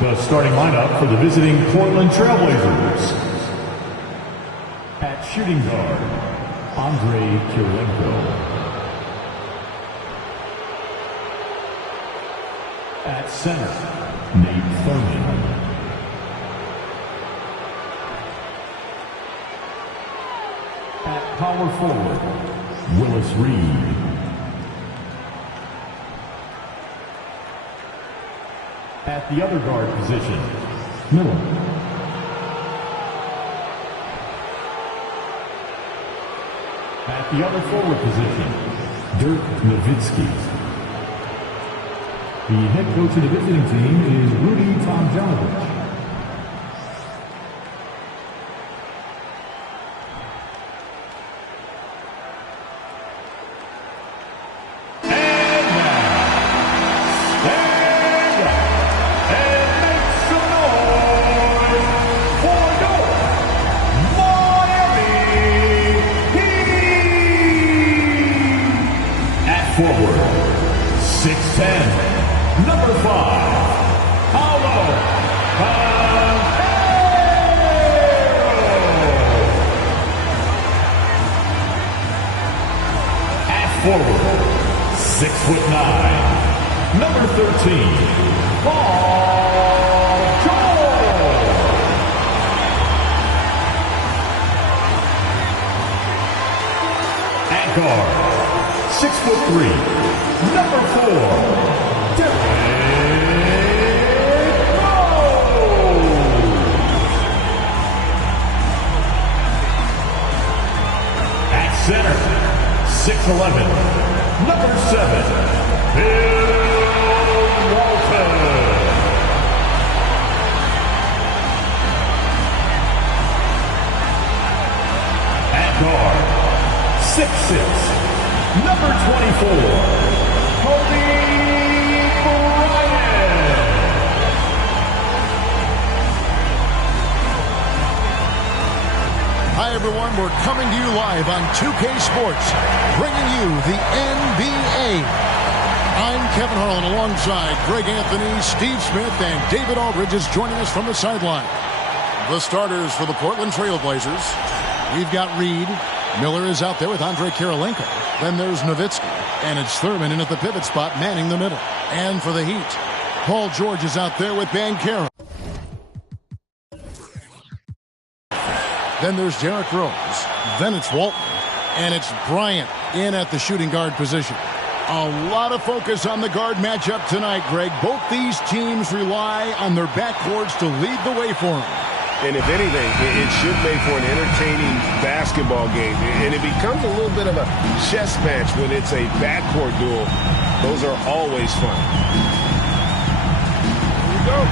The starting lineup for the visiting Portland Trailblazers. At shooting guard, Kirilenko. At center, Nate Thurman. At power forward, Willis Reed. At the other guard position, Miller. At the other forward position, Dirk Nowitzki. The head coach of the visiting team is Rudy Tomjanovich. Forward, 6'10", number 5, Paolo At forward, 6'9", number 13, Paul George. At guard, 6'3", number 4, Dirk. At center, 6'11", number 7, Whopper. At guard, 6'6", number 24, Kobe Bryant. Hi, everyone. We're coming to you live on 2K Sports, bringing you the NBA. I'm Kevin Harlan alongside Greg Anthony, Steve Smith, and David Aldridge is joining us from the sideline. The starters for the Portland Trailblazers. We've got Reed. Miller is out there with Kirilenko. Then there's Nowitzki, and it's Thurman in at the pivot spot, manning the middle. And for the Heat, Paul George is out there with Banchero. Then there's Derrick Rose. Then it's Walton, and it's Bryant in at the shooting guard position. A lot of focus on the guard matchup tonight, Greg. Both these teams rely on their backcourts to lead the way for them. And if anything, it should make for an entertaining basketball game. And it becomes a little bit of a chess match when it's a backcourt duel. Those are always fun. Here we go.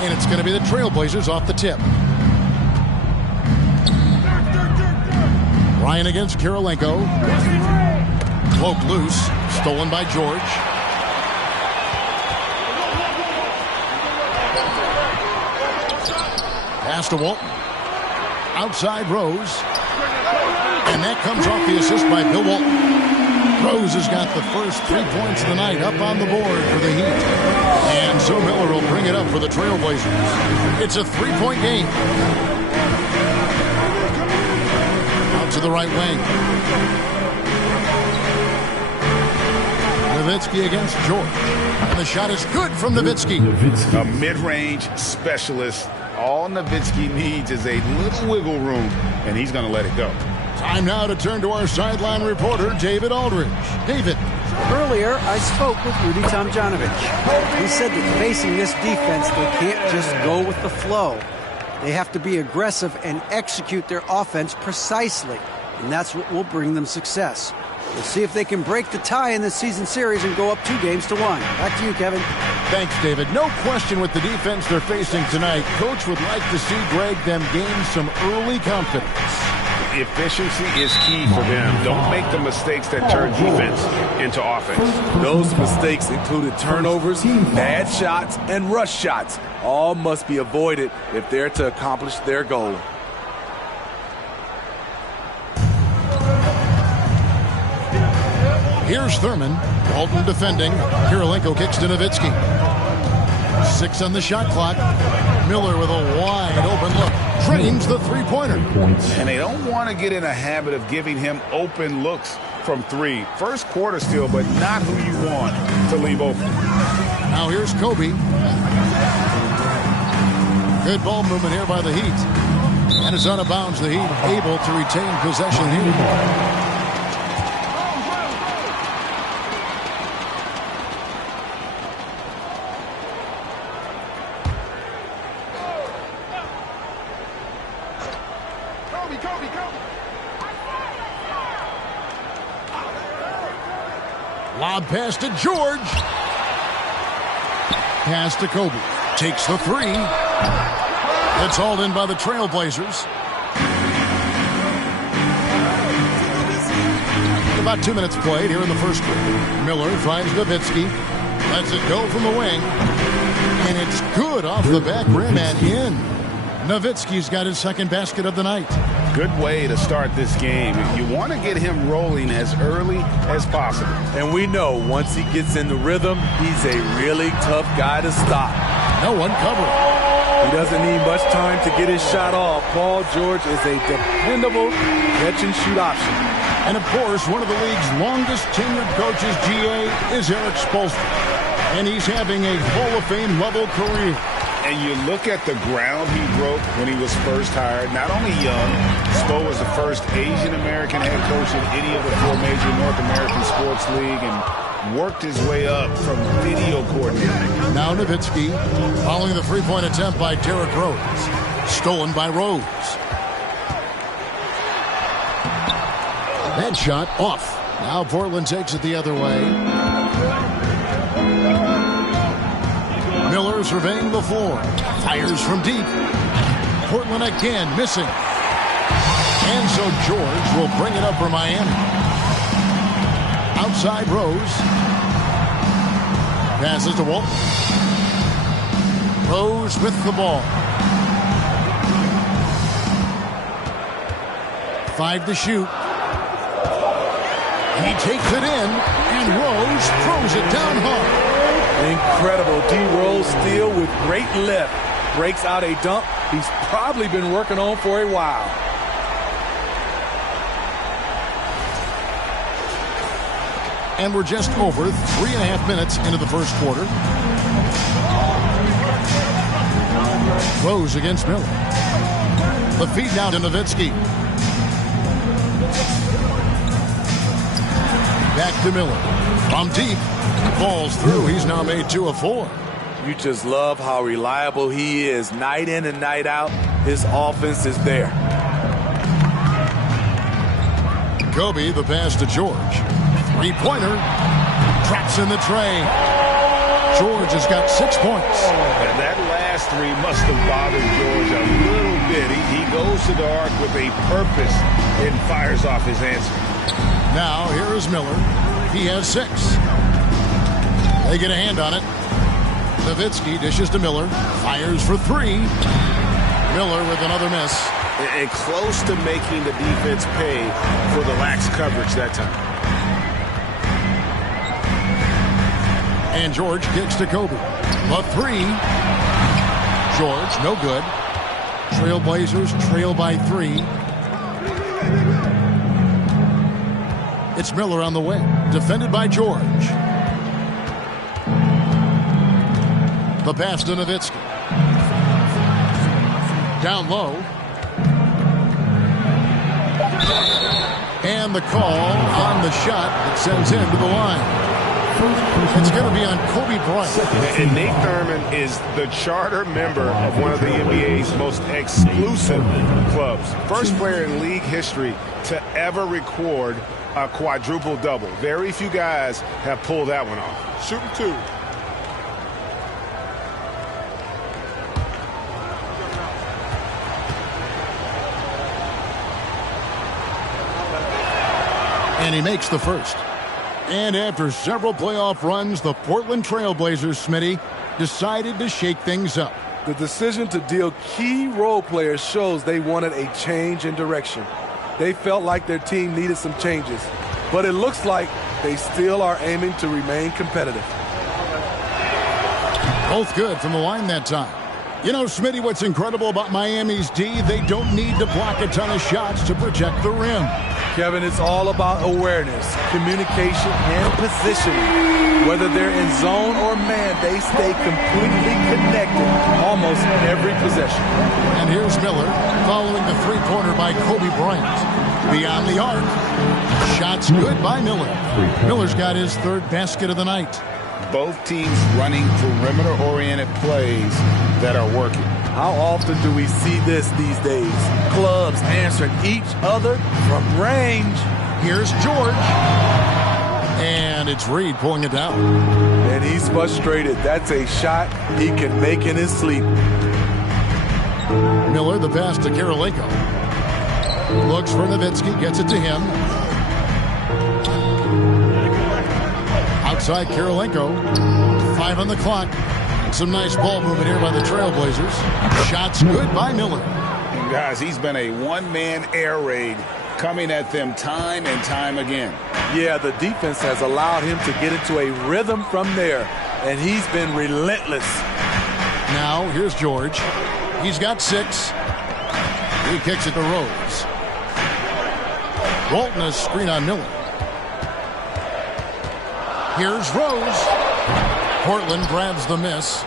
And it's going to be the Trailblazers off the tip. Ryan against Kirilenko. Cloak loose. Stolen by George. Pass to Walton. Outside Rose. And that comes off the assist by Bill Walton. Rose has got the first 3 points of the night up on the board for the Heat. And so Miller will bring it up for the Trailblazers. It's a 3-point game. Out to the right wing. Nowitzki against George. And the shot is good from Nowitzki. A mid-range specialist. All Nowitzki needs is a little wiggle room, and he's going to let it go. Time now to turn to our sideline reporter, David Aldridge. David. Earlier, I spoke with Rudy Tomjanovich. He said that facing this defense, they can't just go with the flow. They have to be aggressive and execute their offense precisely, and that's what will bring them success. We'll see if they can break the tie in this season series and go up 2-1. Back to you, Kevin. Thanks, David. No question with the defense they're facing tonight. Coach would like to see, Greg, them gain some early confidence. Efficiency is key for them. Don't make the mistakes that turn defense into offense. Those mistakes included turnovers, bad shots, and rush shots. All must be avoided if they're to accomplish their goal. Here's Thurman. Walton defending. Kirilenko kicks to Nowitzki. 6 on the shot clock. Miller with a wide open look. Trains the three-pointer. And they don't want to get in a habit of giving him open looks from 3. First quarter still, but not who you want to leave open. Now here's Kobe. Good ball movement here by the Heat. And it's out of bounds. The Heat able to retain possession here. Lob pass to George. Pass to Kobe. Takes the 3. It's hauled in by the Trailblazers. About 2 minutes played here in the first quarter. Miller finds Nowitzki. Lets it go from the wing. And it's good off the back rim and in. Nowitzki's got his second basket of the night. Good way to start this game. You want to get him rolling as early as possible. And we know once he gets in the rhythm, he's a really tough guy to stop. No one covering. He doesn't need much time to get his shot off. Paul George is a dependable catch-and-shoot option. And, of course, one of the league's longest tenured coaches, GA, is Eric Spoelstra. And he's having a Hall of Fame level career. And you look at the ground he broke when he was first hired. Not only young, Spo was the first Asian-American head coach in any of the 4 major North American sports league and worked his way up from video coordinator. Now Nowitzki following the three-point attempt by Derrick Rose. Stolen by Rose. That shot off. Now Portland takes it the other way. Miller surveying the floor. Fires from deep. Portland again missing. And so George will bring it up for Miami. Outside Rose. Passes to Walton. Rose with the ball. 5 to shoot. He takes it in, and Rose throws it down hard. Incredible D-Rose steal with great lift. Breaks out a dunk he's probably been working on for a while. And we're just over 3.5 minutes into the first quarter. Rose against Miller. The feed down to Nowitzki. Back to Miller. From deep. Falls through. He's now made 2 of 4. You just love how reliable he is. Night in and night out, his offense is there. Kobe, the pass to George. Three-pointer. Traps in the tray. George has got 6 points. That last 3 must have bothered George a little bit. He goes to the arc with a purpose and fires off his answer. Now, here is Miller. He has 6. They get a hand on it. Nowitzki dishes to Miller. Fires for 3. Miller with another miss. And close to making the defense pay for the lax coverage that time. And George kicks to Kobe. The 3. George, no good. Trailblazers trail by 3. It's Miller on the way. Defended by George. The pass to Nowitzki. Down low. And the call on the shot that sends him to the line. It's going to be on Kobe Bryant. And Nate Thurman is the charter member of one of the NBA's most exclusive clubs. First player in league history to ever record a quadruple-double. Very few guys have pulled that one off. Shooting 2. And he makes the first. And after several playoff runs, the Portland Trailblazers, Smitty, decided to shake things up. The decision to deal key role players shows they wanted a change in direction. They felt like their team needed some changes. But it looks like they still are aiming to remain competitive. Both good from the line that time. You know, Smitty, what's incredible about Miami's D, they don't need to block a ton of shots to protect the rim. Kevin, it's all about awareness, communication, and positioning. Whether they're in zone or man, they stay completely connected almost every possession. And here's Miller following the three-pointer by Kobe Bryant. Beyond the arc. Shots good by Miller. Miller's got his third basket of the night. Both teams running perimeter-oriented plays that are working. How often do we see this these days? Clubs answering each other from range. Here's George. And it's Reed pulling it down. And he's frustrated. That's a shot he can make in his sleep. Miller, the pass to Karolinko. Looks for Nowitzki, gets it to him. Outside Karolinko. 5 on the clock. Some nice ball movement here by the Trailblazers. Shots good by Miller. And guys, he's been a one-man air raid coming at them time and time again. Yeah, the defense has allowed him to get into a rhythm from there, and he's been relentless. Now, here's George. He's got 6. He kicks it to Rose. Walton a screen on Miller. Here's Rose. Portland grabs the miss.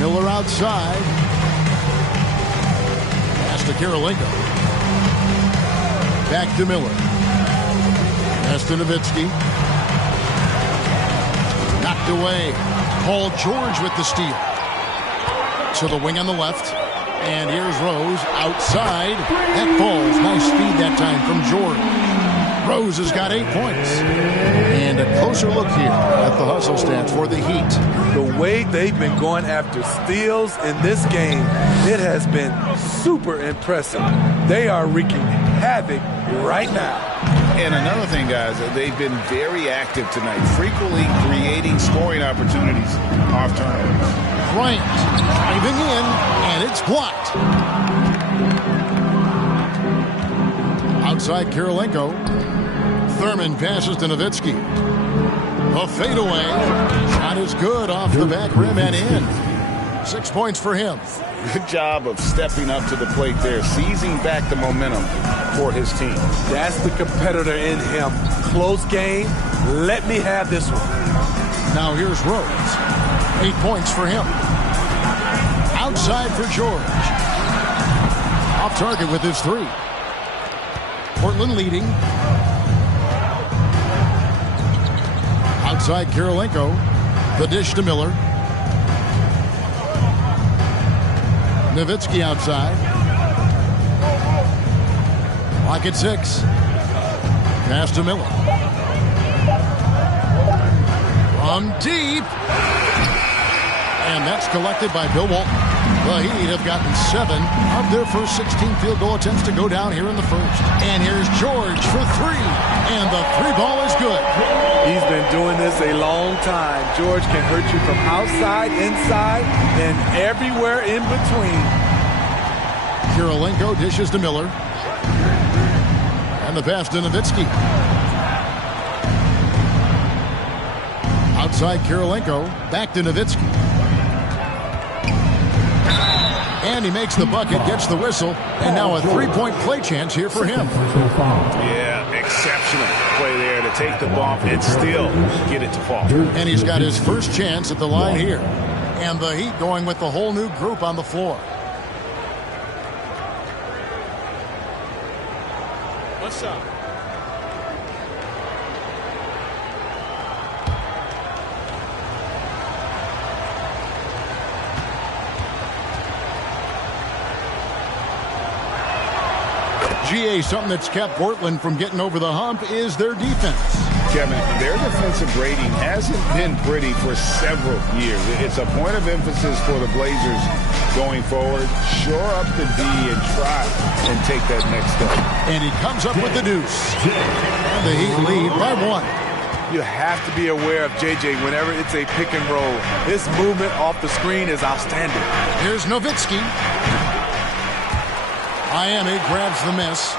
Miller outside. Pass to Karolinko. Back to Miller. Pass to Nowitzki. Knocked away. Paul George with the steal. To the wing on the left. And here's Rose outside. That falls. Nice speed that time from George. Rose has got 8 points. And a closer look here at the hustle stats for the Heat. The way they've been going after steals in this game, it has been super impressive. They are wreaking havoc right now. And another thing, guys, they've been very active tonight, frequently creating scoring opportunities off turnovers. Bryant driving in, and it's blocked. Outside Karolinko. Thurman passes to Nowitzki. A fadeaway. Shot is good off the back rim and in. 6 points for him. Good job of stepping up to the plate there, seizing back the momentum for his team. That's the competitor in him. Close game. Let me have this one. Now here's Rose. 8 points for him. Outside for George. Off target with his 3. Portland leading. Outside Karolinko. The dish to Miller. Nowitzki outside. Clock at 6. Pass to Miller. From deep. And that's collected by Bill Walton. The Heat have gotten 7 of their first 16 field goal attempts to go down here in the first. And here's George for 3. And the 3-ball is good. He's been doing this a long time. George can hurt you from outside, inside, and everywhere in between. Karolinko dishes to Miller. And the pass to Nowitzki. Outside Karolinko. Back to Nowitzki. And he makes the bucket, gets the whistle, and now a 3-point play chance here for him. Yeah, exceptional play there to take the bump and still get it to fall. And he's got his first chance at the line here. And the Heat going with the whole new group on the floor. What's up? GA, something that's kept Portland from getting over the hump is their defense. Kevin, their defensive rating hasn't been pretty for several years. It's a point of emphasis for the Blazers going forward. Shore up the D and try and take that next step. And he comes up with the deuce. And the Heat lead by 1. You have to be aware of JJ whenever it's a pick and roll. His movement off the screen is outstanding. Here's Nowitzki. Miami grabs the miss.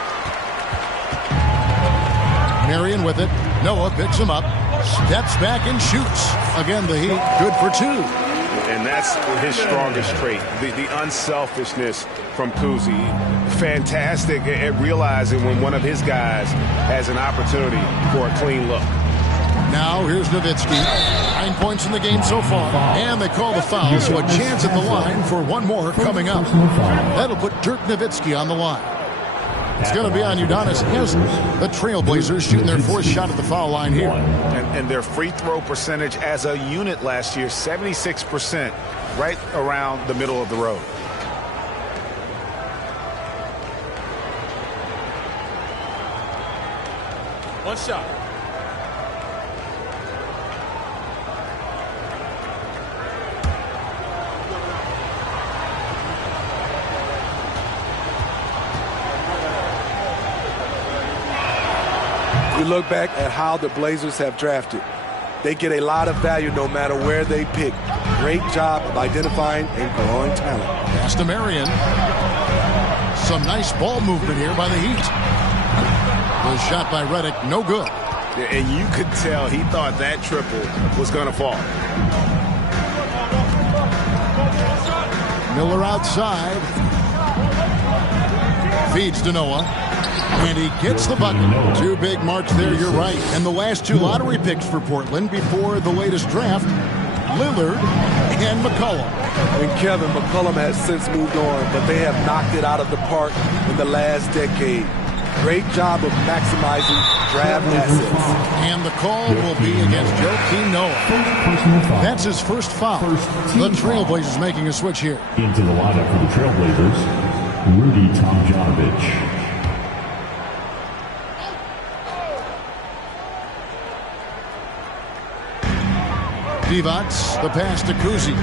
Marion with it. Noah picks him up, steps back and shoots. Again, the Heat good for 2. And that's his strongest trait, the unselfishness from Kuzi. Fantastic at realizing when one of his guys has an opportunity for a clean look. Now here's Nowitzki. 9 points in the game so far. And they call the foul, so a chance at the line for one more coming up. That'll put Dirk Nowitzki on the line. It's going to be on Udonis Haslem. The Trailblazers shooting their 4th shot at the foul line here. And their free throw percentage as a unit last year, 76%, right around the middle of the road. One shot. We look back at how the Blazers have drafted. They get a lot of value no matter where they pick. Great job of identifying and growing talent. Pass to Marion. Some nice ball movement here by the Heat. The shot by Redick, no good. And you could tell he thought that triple was going to fall. Miller outside. Feeds to Noah. And he gets the bucket. 2 big marks there, you're right. And the last 2 lottery picks for Portland before the latest draft, Lillard and McCollum. And Kevin, McCollum has since moved on, but they have knocked it out of the park in the last decade. Great job of maximizing draft assets. And the call will be against Joakim Noah. That's his first foul. The Trailblazers making a switch here. Into the lineup for the Trailblazers, Rudy Tomjanovich. Divac, the pass to Kuzi.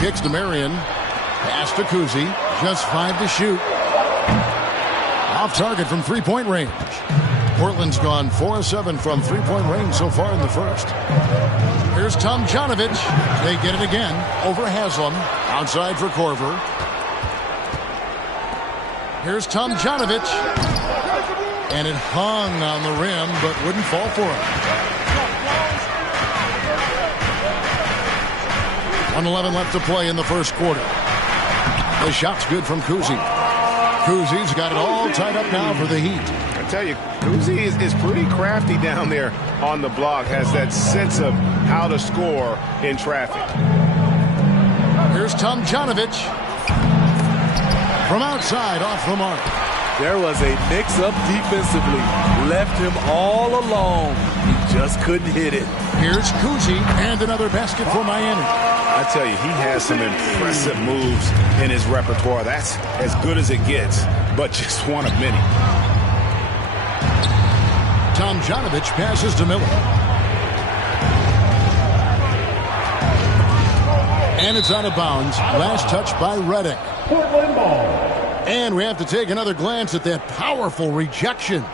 Kicks to Marion. Pass to Kuzi. Just 5 to shoot. Off target from 3-point range. Portland's gone 4 of 7 from 3-point range so far in the first. Here's Tomjanovich. They get it again over Haslem. Outside for Korver. Here's Tomjanovich. And it hung on the rim, but wouldn't fall for him. 1:11 left to play in the first quarter. The shot's good from Kuzi. Kuzi's got it all tied up now for the Heat. I tell you, Kuzi is pretty crafty down there on the block, has that sense of how to score in traffic. Here's Tomjanovich. From outside, off the mark. There was a mix-up defensively. Left him all alone. He just couldn't hit it. Here's Kuzi and another basket for Miami. I tell you, he has some impressive moves in his repertoire. That's as good as it gets, but just one of many. Tomjanovich passes to Miller. And it's out of bounds. Last touch by Redick. Portland ball. And we have to take another glance at that powerful rejection.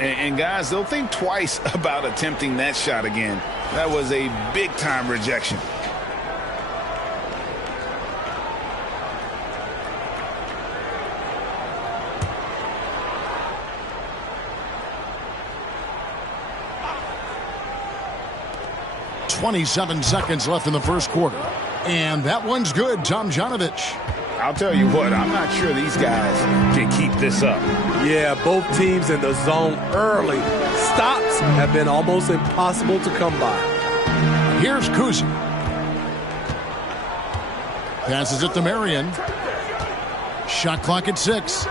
And guys, they'll think twice about attempting that shot again. That was a big-time rejection. .27 seconds left in the first quarter. And that one's good, Tomjanovich. I'll tell you what, I'm not sure these guys can keep this up. Yeah, both teams in the zone early. Stops have been almost impossible to come by. Here's Kuzi. Passes it to Marion. Shot clock at 6.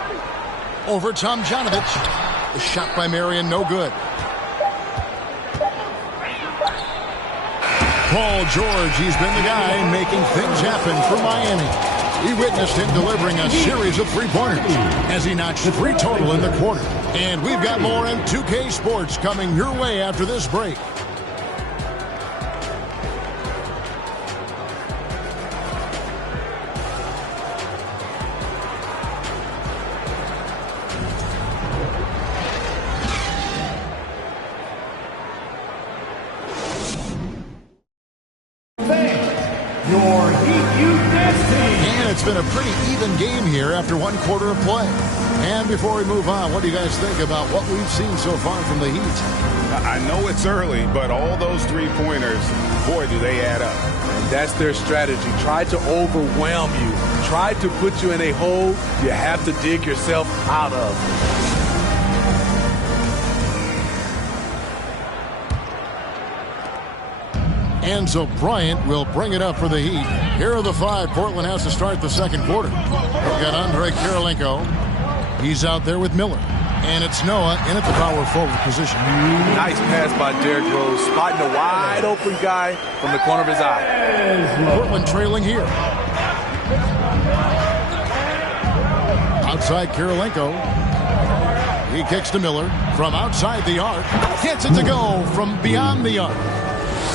Over Tomjanovich. The shot by Marion, no good. Paul George, he's been the guy making things happen for Miami. We witnessed him delivering a series of three-pointers as he notched 3 total in the quarter. And we've got more in 2K Sports coming your way after this break. your Heat Youth Dance Team. And it's been a pretty even game here after one quarter of play. And before we move on, what do you guys think about what we've seen so far from the Heat? I know it's early, but all those three-pointers, boy, do they add up. And that's their strategy. Try to overwhelm you. Try to put you in a hole you have to dig yourself out of. And so Bryant will bring it up for the Heat. Here are the five Portland has to start the second quarter. They've got Andre Kirilenko. He's out there with Miller. And it's Noah in at the power forward position. Nice pass by Dirk Rose, spotting a wide open guy from the corner of his eye. Portland trailing here. Outside Kirilenko. He kicks to Miller from outside the arc. Gets it to go from beyond the arc.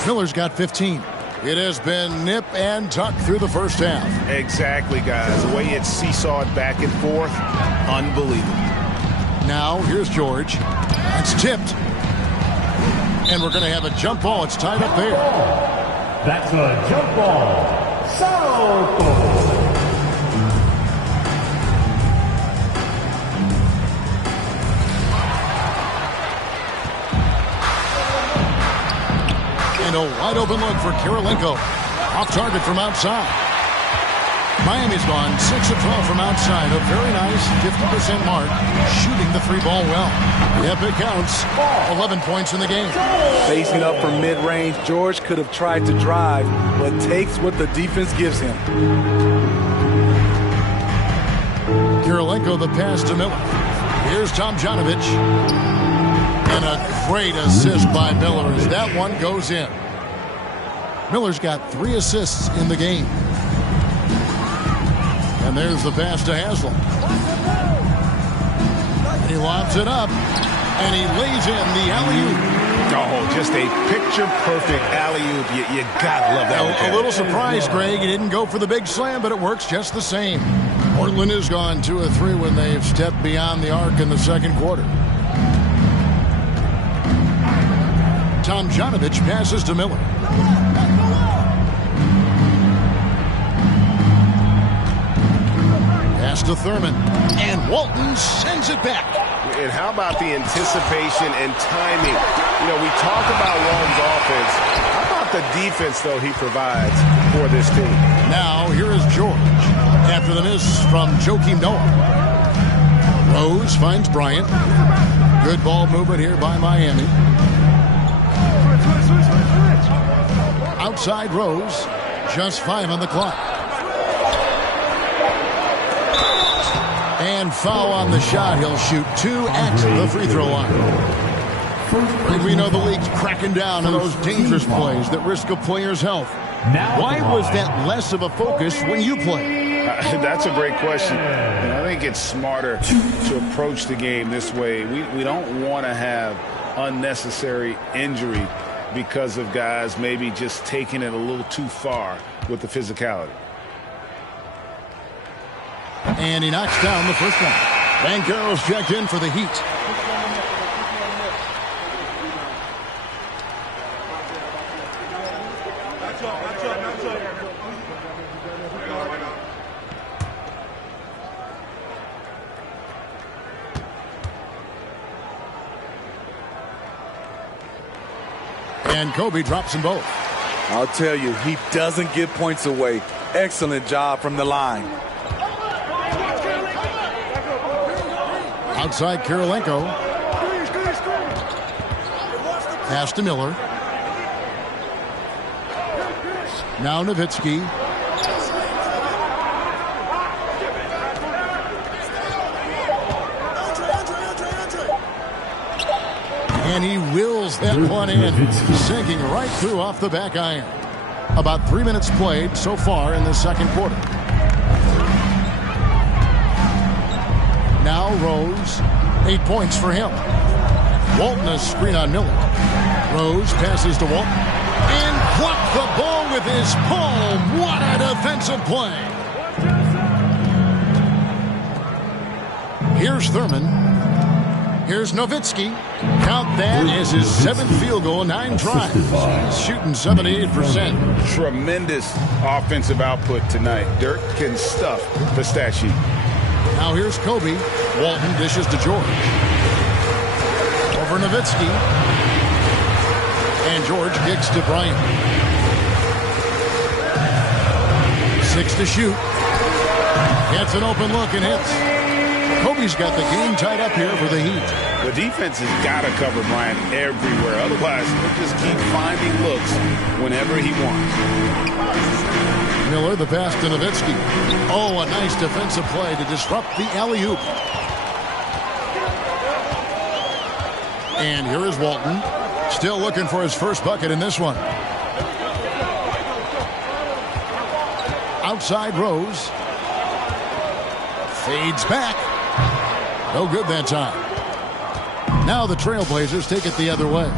Miller's got 15. It has been nip and tuck through the first half. Exactly, guys. The way it's seesawed back and forth, unbelievable. Now, here's George. It's tipped. And we're going to have a jump ball. It's tied up there. That's a jump ball. South. And a wide open look for Kirilenko. Off target from outside. Miami's gone 6 of 12 from outside. A very nice 50% mark. Shooting the three ball well. Yep, it counts. 11 points in the game. Facing up from mid-range, George could have tried to drive, but takes what the defense gives him. Kirilenko the pass to Miller. Here's Tomjanovich. And a great assist by Miller as that one goes in. Miller's got 3 assists in the game. And there's the pass to Haslam. And he lobs it up. And he lays in the alley-oop. Oh, just a picture-perfect alley-oop. You gotta love that one. A little surprised, Greg. He didn't go for the big slam, but it works just the same. Portland has gone 2 of 3 when they've stepped beyond the arc in the second quarter. Tomjanovich passes to Miller. Pass to Thurman. And Walton sends it back. And how about the anticipation and timing? You know, we talk about Walton's offense. How about the defense, though, he provides for this team? Now, here is George. After the miss from Joakim Noah. Rose finds Bryant. Good ball movement here by Miami. Outside Rose. Just 5 on the clock. And foul on the shot. He'll shoot 2 at the free throw line. And we know the league's cracking down on those dangerous plays that risk a player's health. Why was that less of a focus when you play? That's a great question. And I think it's smarter to approach the game this way. We don't want to have unnecessary injury because of guys maybe just taking it a little too far with the physicality. And he knocks down the first one. Banchero's checked in for the Heat. And Kobe drops them both. I'll tell you, he doesn't give points away. Excellent job from the line. Outside Kirilenko. Pass to Miller. Now Nowitzki. And he wills that one in, sinking right through off the back iron. About 3 minutes played so far in the second quarter. Now Rose, 8 points for him. Walton a screen on Miller. Rose passes to Walton. And plucked the ball with his palm. What a defensive play. Here's Thurman. Here's Nowitzki. Count that as his 7th field goal in 9 tries. He's shooting 78%. Tremendous offensive output tonight. Dirk can stuff the stat sheet. Now here's Kobe. Walton dishes to George. Over Nowitzki. And George kicks to Bryant. 6 to shoot. Gets an open look and hits. Kobe's got the game tied up here for the Heat. The defense has got to cover Bryant everywhere. Otherwise, he'll just keep finding looks whenever he wants. Miller, the pass to Nowitzki. Oh, a nice defensive play to disrupt the alley-oop. And here is Walton. Still looking for his first bucket in this one. Outside Rose. Fades back. No good that time. Now the Trailblazers take it the other way.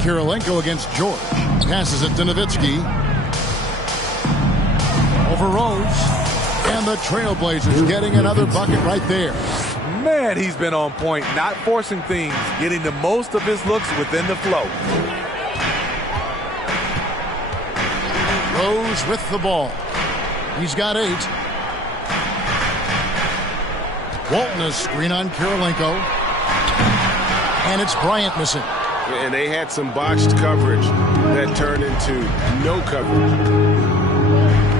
Kirilenko against George. Passes it to Nowitzki. Over Rose. And the Trailblazers getting another bucket right there. Man, he's been on point, not forcing things, getting the most of his looks within the flow. Rose with the ball. He's got 8. Walton a screen on Kirilenko. And it's Bryant missing. And they had some botched coverage that turned into no coverage.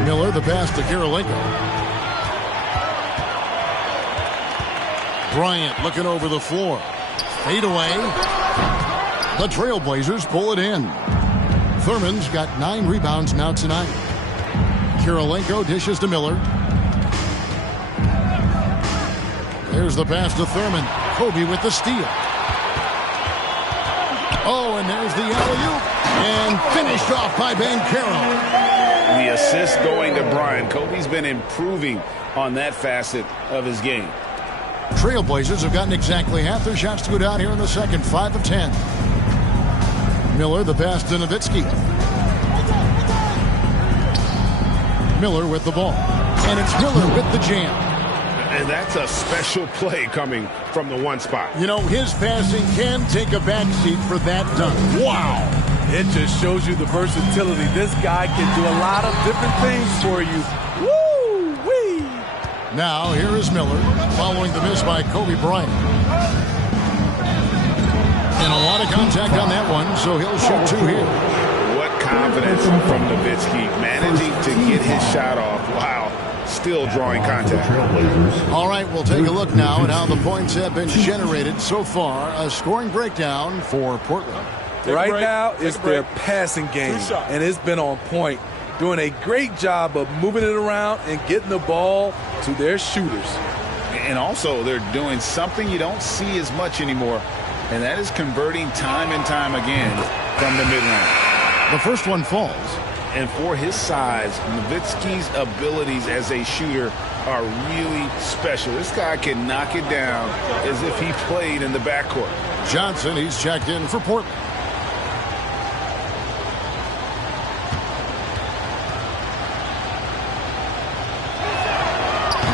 Miller, the pass to Kirilenko. Bryant looking over the floor. Fade away. The Trailblazers pull it in. Thurman's got 9 rebounds now tonight. Kirilenko dishes to Miller. There's the pass to Thurman. Kobe with the steal. Oh, and there's the alley-oop. And finished off by Banchero. The assist going to Bryant. Kobe's been improving on that facet of his game. Trailblazers have gotten exactly half their shots to go down here in the second. 5 of 10. Miller, the pass to Nowitzki. Miller with the ball. And it's Miller with the jam. And that's a special play coming from the one spot. You know, his passing can take a backseat for that dunk. Wow. It just shows you the versatility. This guy can do a lot of different things for you. Woo-wee. Now, here is Miller following the miss by Kobe Bryant. And a lot of contact on that one, so he'll shoot 2 here. What confidence from Nowitzki, managing to get his shot off. Wow. Still drawing contact. All right, we'll take a look now at how the points have been generated so far. A scoring breakdown for Portland. Right now, it's their passing game, and it's been on point. Doing a great job of moving it around and getting the ball to their shooters. And also, they're doing something you don't see as much anymore, and that is converting time and time again from the mid-range. The first one falls. And for his size, Nowitzki's abilities as a shooter are really special. This guy can knock it down as if he played in the backcourt. Johnson, he's checked in for Portland.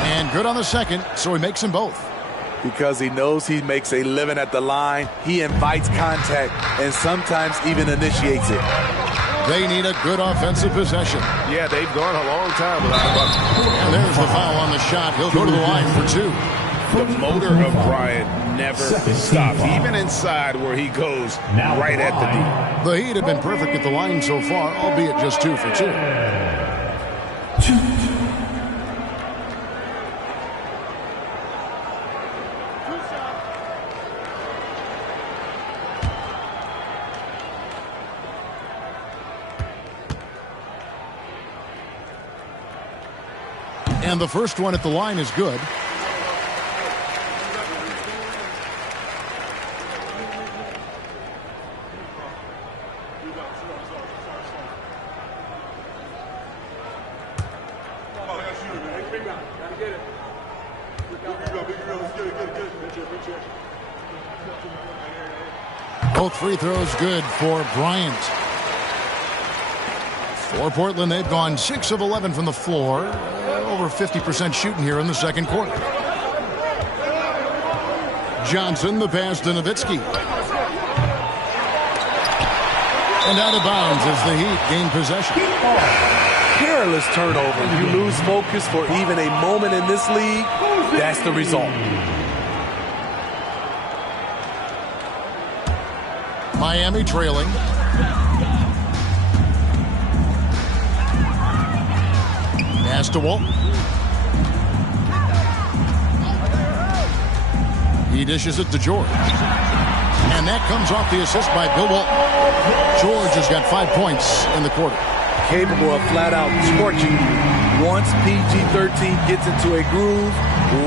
And good on the second, so he makes them both. Because he knows he makes a living at the line, he invites contact and sometimes even initiates it. They need a good offensive possession. Yeah, they've gone a long time without a bucket. And there's the foul on the shot. He'll go to the line for 2. The motor of Bryant never stops, even inside where he goes right at the D. The Heat have been perfect at the line so far, albeit just 2 for 2. And the first one at the line is good. Both free throws good for Bryant. For Portland, they've gone 6 of 11 from the floor. Over 50% shooting here in the second quarter. Johnson, the pass to Nowitzki. And out of bounds as the Heat gain possession. Careless turnover. You lose focus for even a moment in this league. That's the result. Miami trailing. Pass to Walton. He dishes it to George. And that comes off the assist by Bill Walton. George has got 5 points in the quarter. Capable of flat-out torching you. Once PG-13 gets into a groove,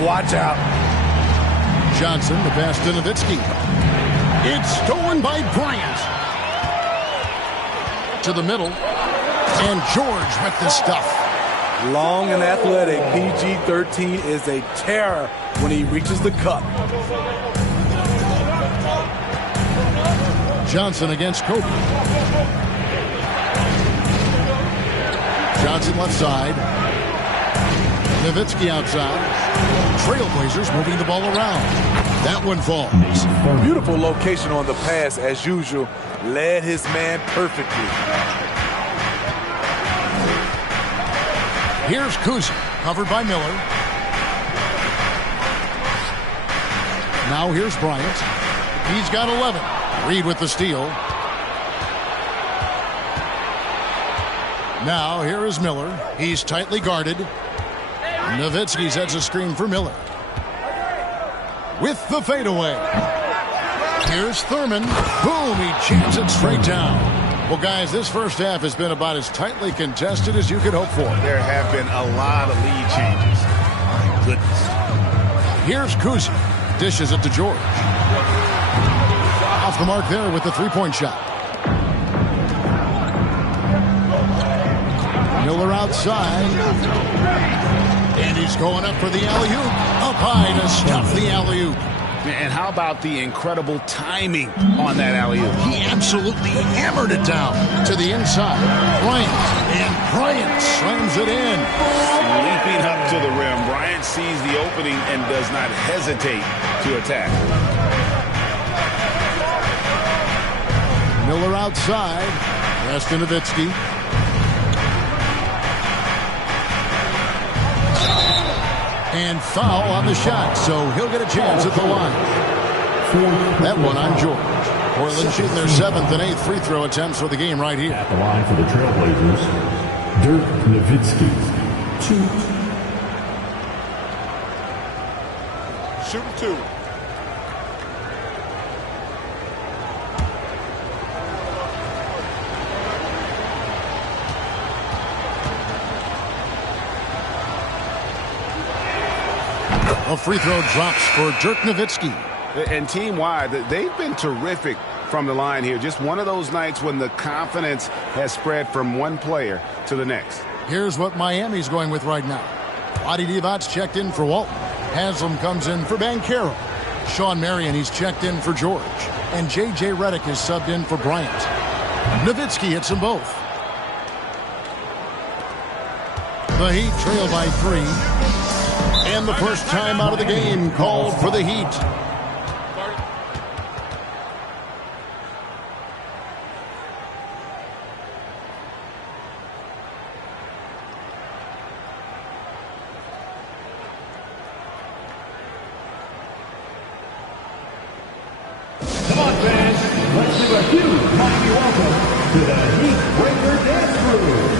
watch out. Johnson, the pass to Nowitzki. It's stolen by Bryant. To the middle. And George with the stuff. Long and athletic, PG-13 is a terror when he reaches the cup. Johnson against Kobe. Johnson left side. Nowitzki outside. Trailblazers moving the ball around. That one falls. Beautiful location on the pass as usual. Led his man perfectly. Here's Kuzi, covered by Miller. Now here's Bryant. He's got 11. Reed with the steal. Now here is Miller. He's tightly guarded. Nowitzki sets a screen for Miller. With the fadeaway. Here's Thurman. Boom, he jams it straight down. Well, guys, this first half has been about as tightly contested as you could hope for. There have been a lot of lead changes. My goodness. Here's Kuzi. Dishes it to George. Off the mark there with the three-point shot. Miller outside. And he's going up for the alley-oop. Up high to stuff the alley-oop. And how about the incredible timing on that alley-oop? He absolutely hammered it down to the inside. Bryant, and Bryant slams it in. Leaping up to the rim, Bryant sees the opening and does not hesitate to attack. Miller outside. Pass to Nowitzki. And foul on the shot, so he'll get a chance at the line. That one on George. Portland shooting their 7th and 8th free throw attempts for the game right here. At the line for the Trailblazers, Dirk Nowitzki. 2. Shooting 2. A free throw drops for Dirk Nowitzki. And team-wide, they've been terrific from the line here. Just one of those nights when the confidence has spread from one player to the next. Here's what Miami's going with right now. Adi Divac's checked in for Walton. Haslam comes in for Banchero. Sean Marion, he's checked in for George. And J.J. Redick is subbed in for Bryant. Nowitzki hits them both. The Heat trail by 3. And the first time out of the game called for the Heat. Come on, fans. Let's do a huge mighty welcome to the Heat Breaker Dance Crew.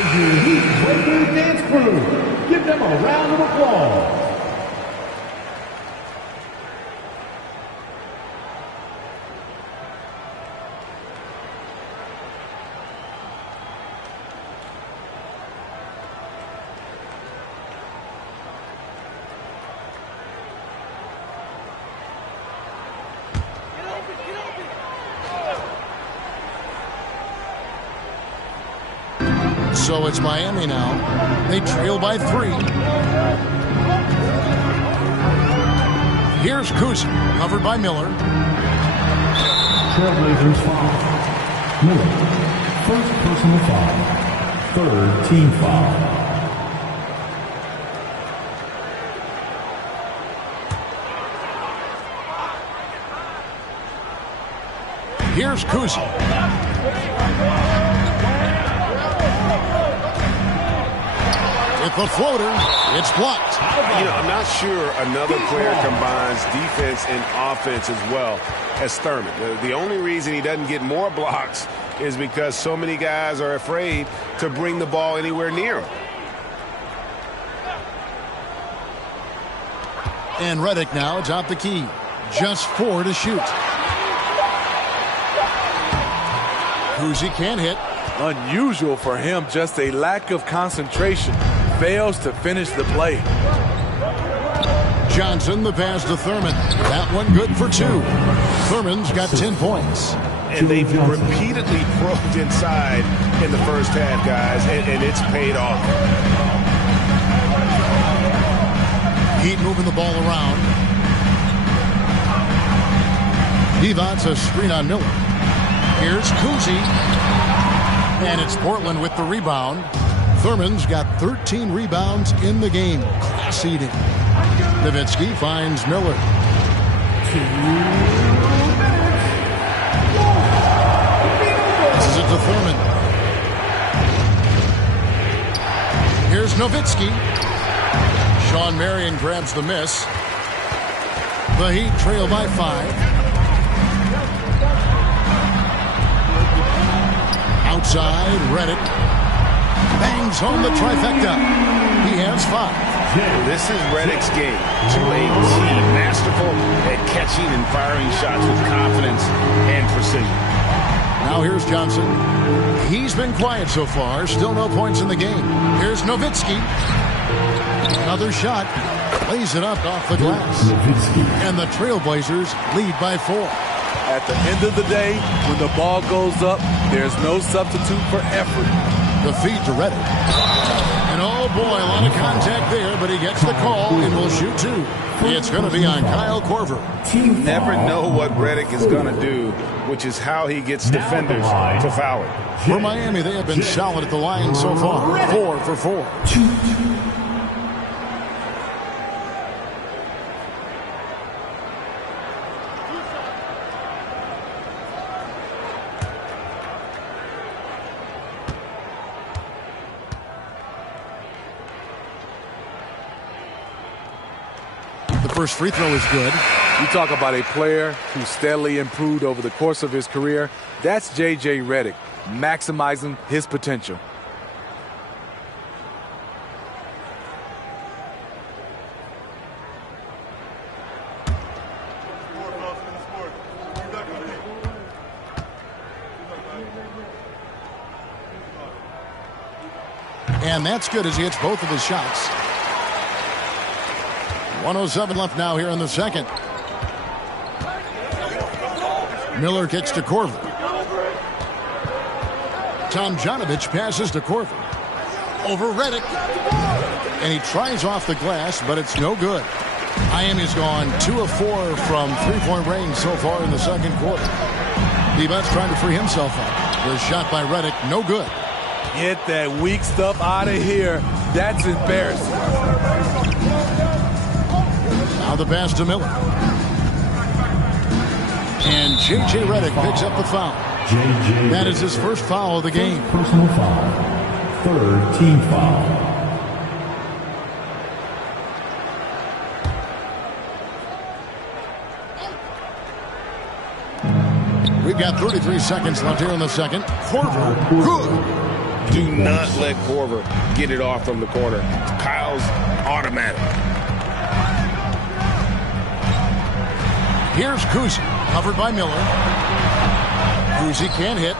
is your Heat Breaker Dance Crew. Give them a round of applause. So it's Miami now. They trail by 3. Here's Kuzi, covered by Miller. Trailblazers foul. Miller, first personal foul. Third team foul. Here's Kuzi. With the floater, it's blocked. You know, I'm not sure another player combines defense and offense as well as Thurman. The only reason he doesn't get more blocks is because so many guys are afraid to bring the ball anywhere near him. And Redick now atop the key. Just 4 to shoot. Kuzi can't hit. Unusual for him, just a lack of concentration. Fails to finish the play. Johnson, the pass to Thurman. That one good for 2. Thurman's got 10 points. And they've repeatedly probed inside in the first half, guys, and it's paid off. Heat moving the ball around. Devon's a screen on Miller. Here's Kuzi. And it's Portland with the rebound. Thurman's got 13 rebounds in the game. Class eating. Nowitzki finds Miller. Passes it to Thurman. Here's Nowitzki. Sean Marion grabs the miss. The Heat trail by 5. Outside, Redick. Bangs home the trifecta. He has 5. This is Redick's game. To a T, masterful at catching and firing shots with confidence and precision. Now here's Johnson. He's been quiet so far. Still no points in the game. Here's Nowitzki. Another shot. Lays it up off the glass. And the Trailblazers lead by 4. At the end of the day, when the ball goes up, there's no substitute for effort. The feed to Redick. And oh boy, a lot of contact there, but he gets the call and will shoot 2. It's going to be on Kyle Korver. You never know what Redick is going to do, which is how he gets defenders to foul it. For Miami, they have been solid at the line so far. 4 for 4. First free throw is good. You talk about a player who steadily improved over the course of his career. That's J.J. Redick, maximizing his potential. And that's good as he hits both of his shots. 1:07 left now here in the second. Miller gets to Korver. Tomjanovich passes to Korver. Over Redick. And he tries off the glass, but it's no good. Miami's gone 2 of 4 from three-point range so far in the second quarter. Devon's trying to free himself up. The shot by Redick, no good. Get that weak stuff out of here. That's embarrassing. Now the pass to Miller. And J.J. Redick picks up the foul. That is his first foul of the game. Personal foul. Third team foul. We've got 33 seconds left here in the second. Korver, good. Do not let Corver get it off from the corner. Kyle's automatic. Here's Kuzi, covered by Miller. Kuzi can't hit.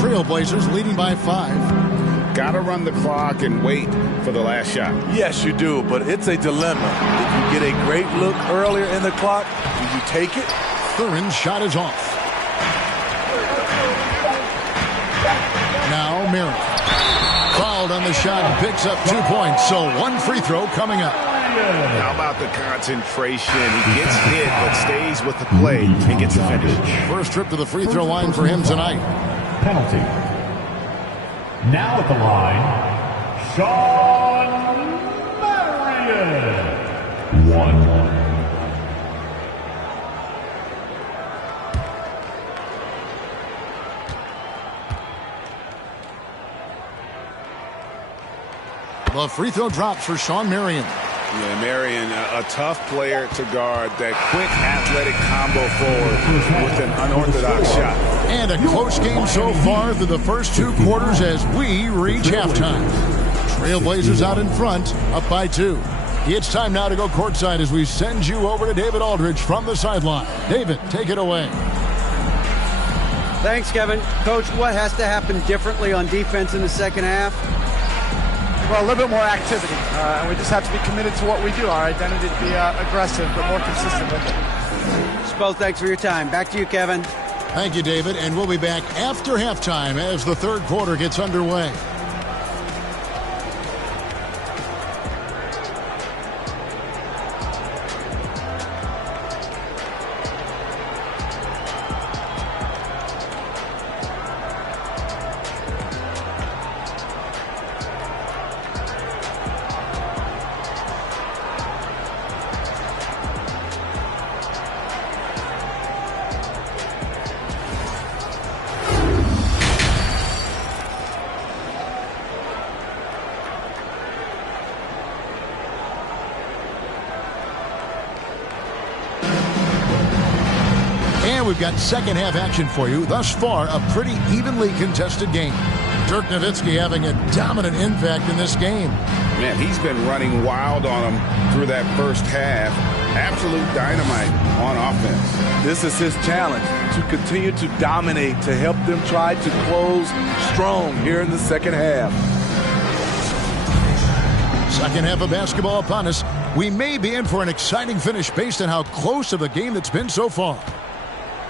Trailblazers leading by 5. Got to run the clock and wait for the last shot. Yes, you do, but it's a dilemma. If you get a great look earlier in the clock, do you take it? Thurin's shot is off. Now Merritt. Fouled on the shot and picks up 2 points, so 1 free throw coming up. How about the concentration? He gets hit but stays with the play and gets the finish. First trip to the free throw line for him tonight. Penalty. Now at the line, Sean Marion. 1. The free throw drops for Sean Marion. Yeah, Marion, a tough player to guard. That quick athletic combo forward with an unorthodox shot. And a close game so far through the first 2 quarters as we reach halftime. Trailblazers out in front, up by 2. It's time now to go courtside as we send you over to David Aldridge from the sideline. David, take it away. Thanks, Kevin. Coach, what has to happen differently on defense in the second half? Well, a little bit more activity. And we just have to be committed to what we do. Our identity to be aggressive, but more consistent with it. Spell, thanks for your time. Back to you, Kevin. Thank you, David. And we'll be back after halftime as the third quarter gets underway. We've got second half action for you. Thus far, a pretty evenly contested game. Dirk Nowitzki having a dominant impact in this game. Man, he's been running wild on him through that first half. Absolute dynamite on offense. This is his challenge, to continue to dominate, to help them try to close strong here in the second half. Second half of basketball upon us. We may be in for an exciting finish based on how close of a game that's been so far.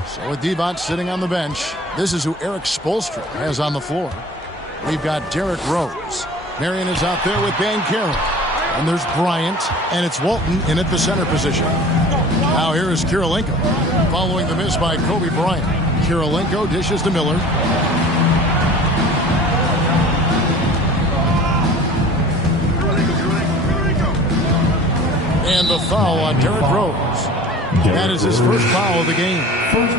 So with Devont sitting on the bench, this is who Eric Spoelstra has on the floor. We've got Derrick Rose. Marion is out there with Banchero. And there's Bryant, and it's Walton in at the center position. Now here is Kirilenko, following the miss by Kobe Bryant. Kirilenko dishes to Miller. And the foul on Derrick Rose. That is his first foul of the game.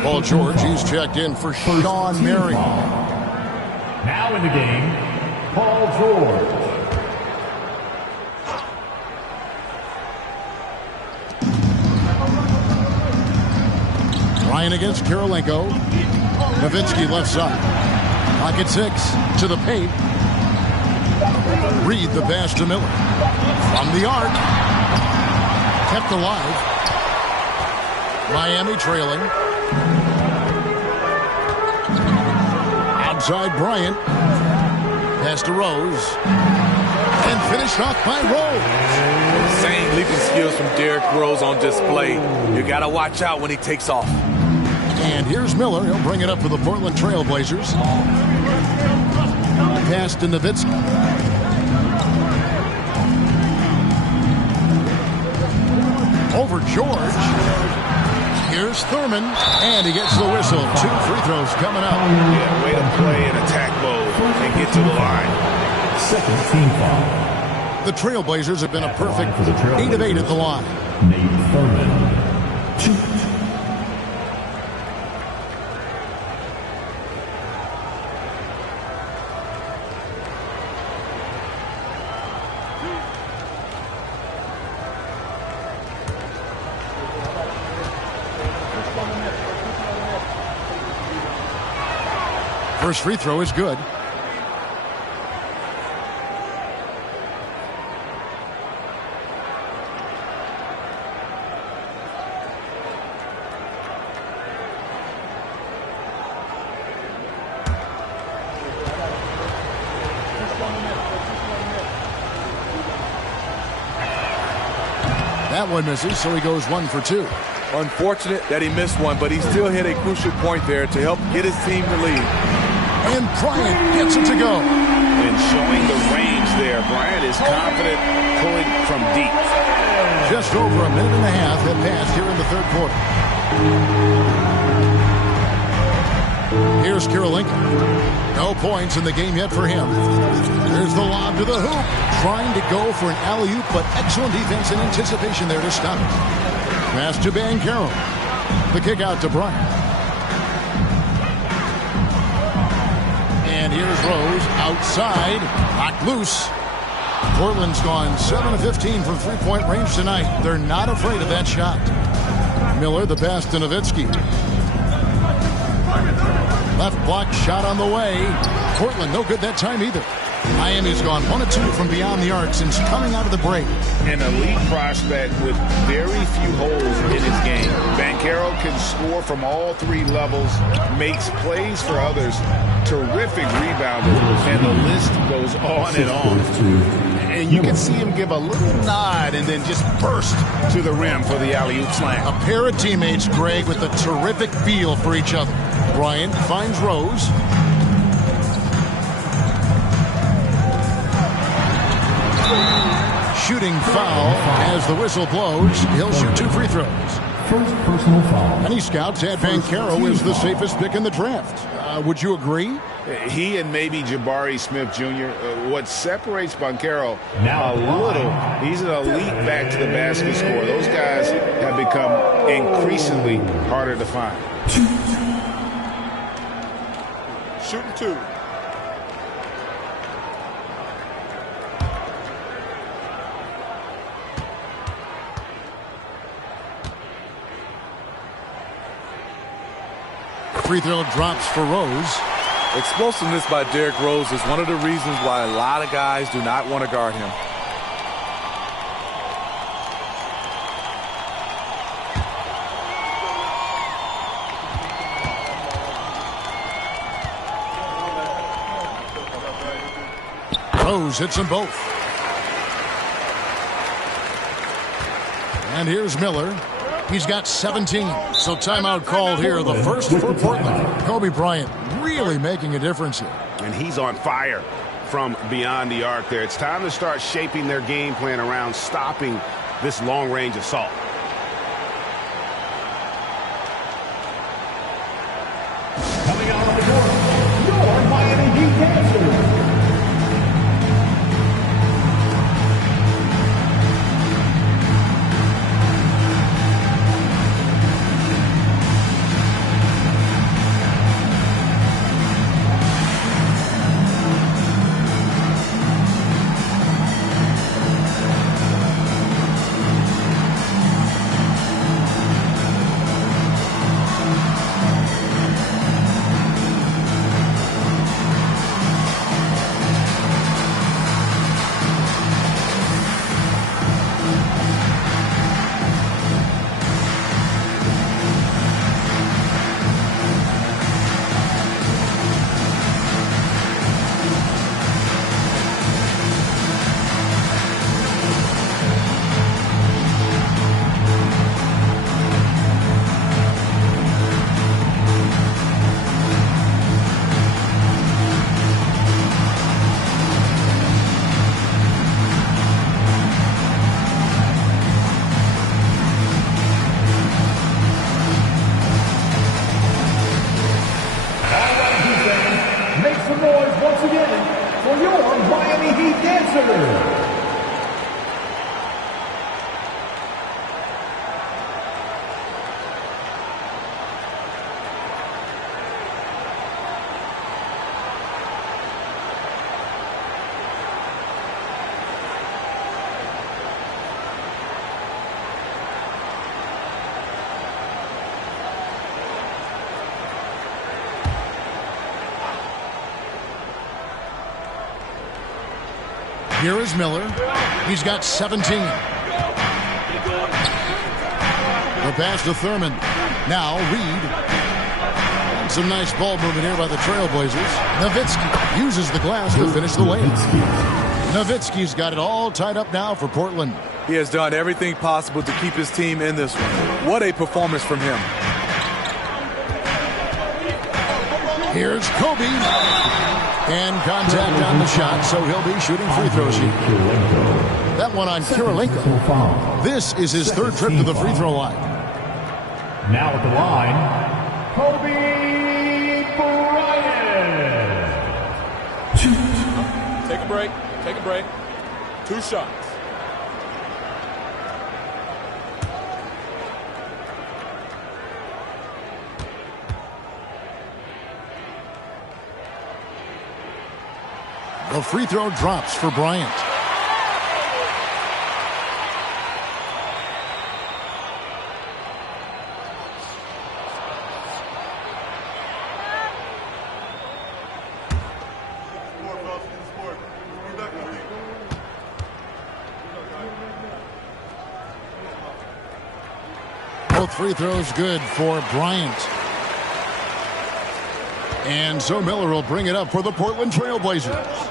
Paul George, he's checked in for Sean Marion. Now in the game, Paul George. Ryan against Kirilenko. Nowitzki left side. Pocket 6 to the paint. Reed the pass to Miller. From the arc. Kept alive. Miami trailing. Outside Bryant. Pass to Rose. And finished off by Rose. Same leaping skills from Derrick Rose on display. You got to watch out when he takes off. And here's Miller. He'll bring it up for the Portland Trailblazers. Pass to Nowitzki. Over George. Here's Thurman, and he gets the whistle. 2 free throws coming up. Yeah, way to play in attack mode and get to the line. Second team foul. The Trailblazers have been a perfect 8 of 8 at the line. Nate Thurman. 2. First free throw is good. That one misses, so he goes 1 for 2. Unfortunate that he missed one, but he still hit a crucial point there to help get his team the lead. And Bryant gets it to go. And showing the range there, Bryant is confident pulling from deep. Just over a minute and a half had passed here in the third quarter. Here's Kirilenko. No points in the game yet for him. There's the lob to the hoop. Trying to go for an alley-oop, but excellent defense and anticipation there to stop it. Pass to Banchero. The kick out to Bryant. And here's Rose outside. Knocked loose. Portland's gone 7 of 15 from three-point range tonight. They're not afraid of that shot. Miller, the pass to Nowitzki. Left block shot on the way. Portland no good that time either. Miami's gone 1 of 2 from beyond the arc since coming out of the break. An elite prospect with very few holes in his game. Banchero can score from all 3 levels, makes plays for others, terrific rebounder, and the list goes on and on. And you can see him give a little nod and then just burst to the rim for the alley-oop slam. A pair of teammates, Greg, with a terrific feel for each other. Bryant finds Rose. Shooting foul as the whistle blows. He'll shoot 2 free throws. First personal foul. Many scouts had Banchero as the safest pick in the draft. Would you agree? He and maybe Jabari Smith Jr. What separates Banchero a little, he's an elite back to the basket scorer. Those guys have become increasingly harder to find. Shooting 2. Free throw drops for Rose. Explosiveness by Derrick Rose is one of the reasons why a lot of guys do not want to guard him. Rose hits them both. And here's Miller. He's got 17. So timeout called here, the first for Portland. Kobe Bryant really making a difference here. And he's on fire from beyond the arc there. It's time to start shaping their game plan around stopping this long-range assault. Coming out on the court, your Miami Heat dancers. Here is Miller. He's got 17. The pass to Thurman. Now Reed. Some nice ball movement here by the Trailblazers. Nowitzki uses the glass to finish the layup. Nowitzki's got it all tied up now for Portland. He has done everything possible to keep his team in this one. What a performance from him. Here's Kobe. And contact on the shot, so he'll be shooting free throws here. That one on Kirilenko. This is his third trip to the free throw line. Now at the line, Kobe Bryant. Take a break. Take a break. 2 shots. The free throw drops for Bryant. Both free throws good for Bryant. And so Miller will bring it up for the Portland Trailblazers.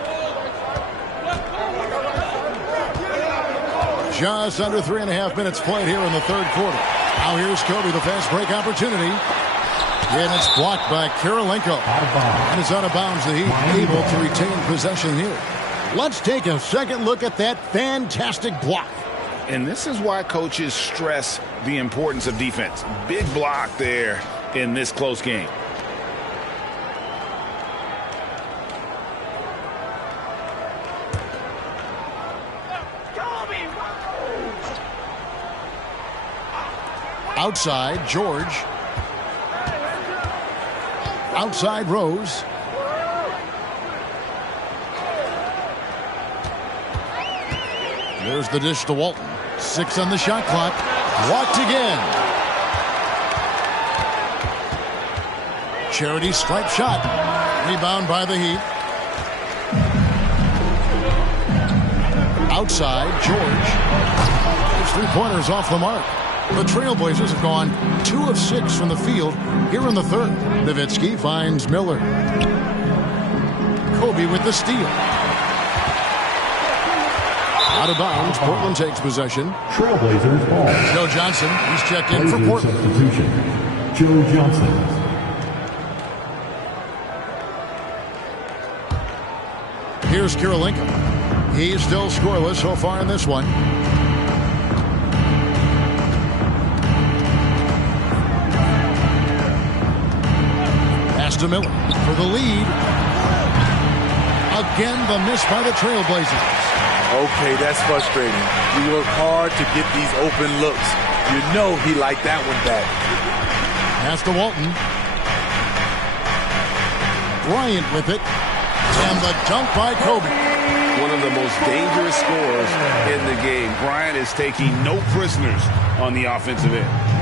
Just under 3.5 minutes played here in the third quarter. Now here's Kobe, the fast break opportunity. And it's blocked by Kirilenko. And it's out of bounds. The Heat able to retain possession here. Let's take a second look at that fantastic block. And this is why coaches stress the importance of defense. Big block there in this close game. Outside, George. Outside, Rose. There's the dish to Walton. 6 on the shot clock. Walked again. Charity stripe shot. Rebound by the Heat. Outside, George. His 3-pointers off the mark. The Trailblazers have gone 2 of 6 from the field here in the third. Nowitzki finds Miller. Kobe with the steal. Out of bounds. Portland takes possession. Trailblazers ball. Joe Johnson. He's checked in for Portland. Substitution. Joe Johnson. Here's Kirilenko. He's still scoreless so far in this one. To Miller for the lead. Again, the miss by the Trailblazers. Okay, that's frustrating. You work hard to get these open looks. You know he liked that one back. Pass to Walton. Bryant with it. And the dunk by Kobe. One of the most dangerous scorers in the game. Bryant is taking no prisoners on the offensive end.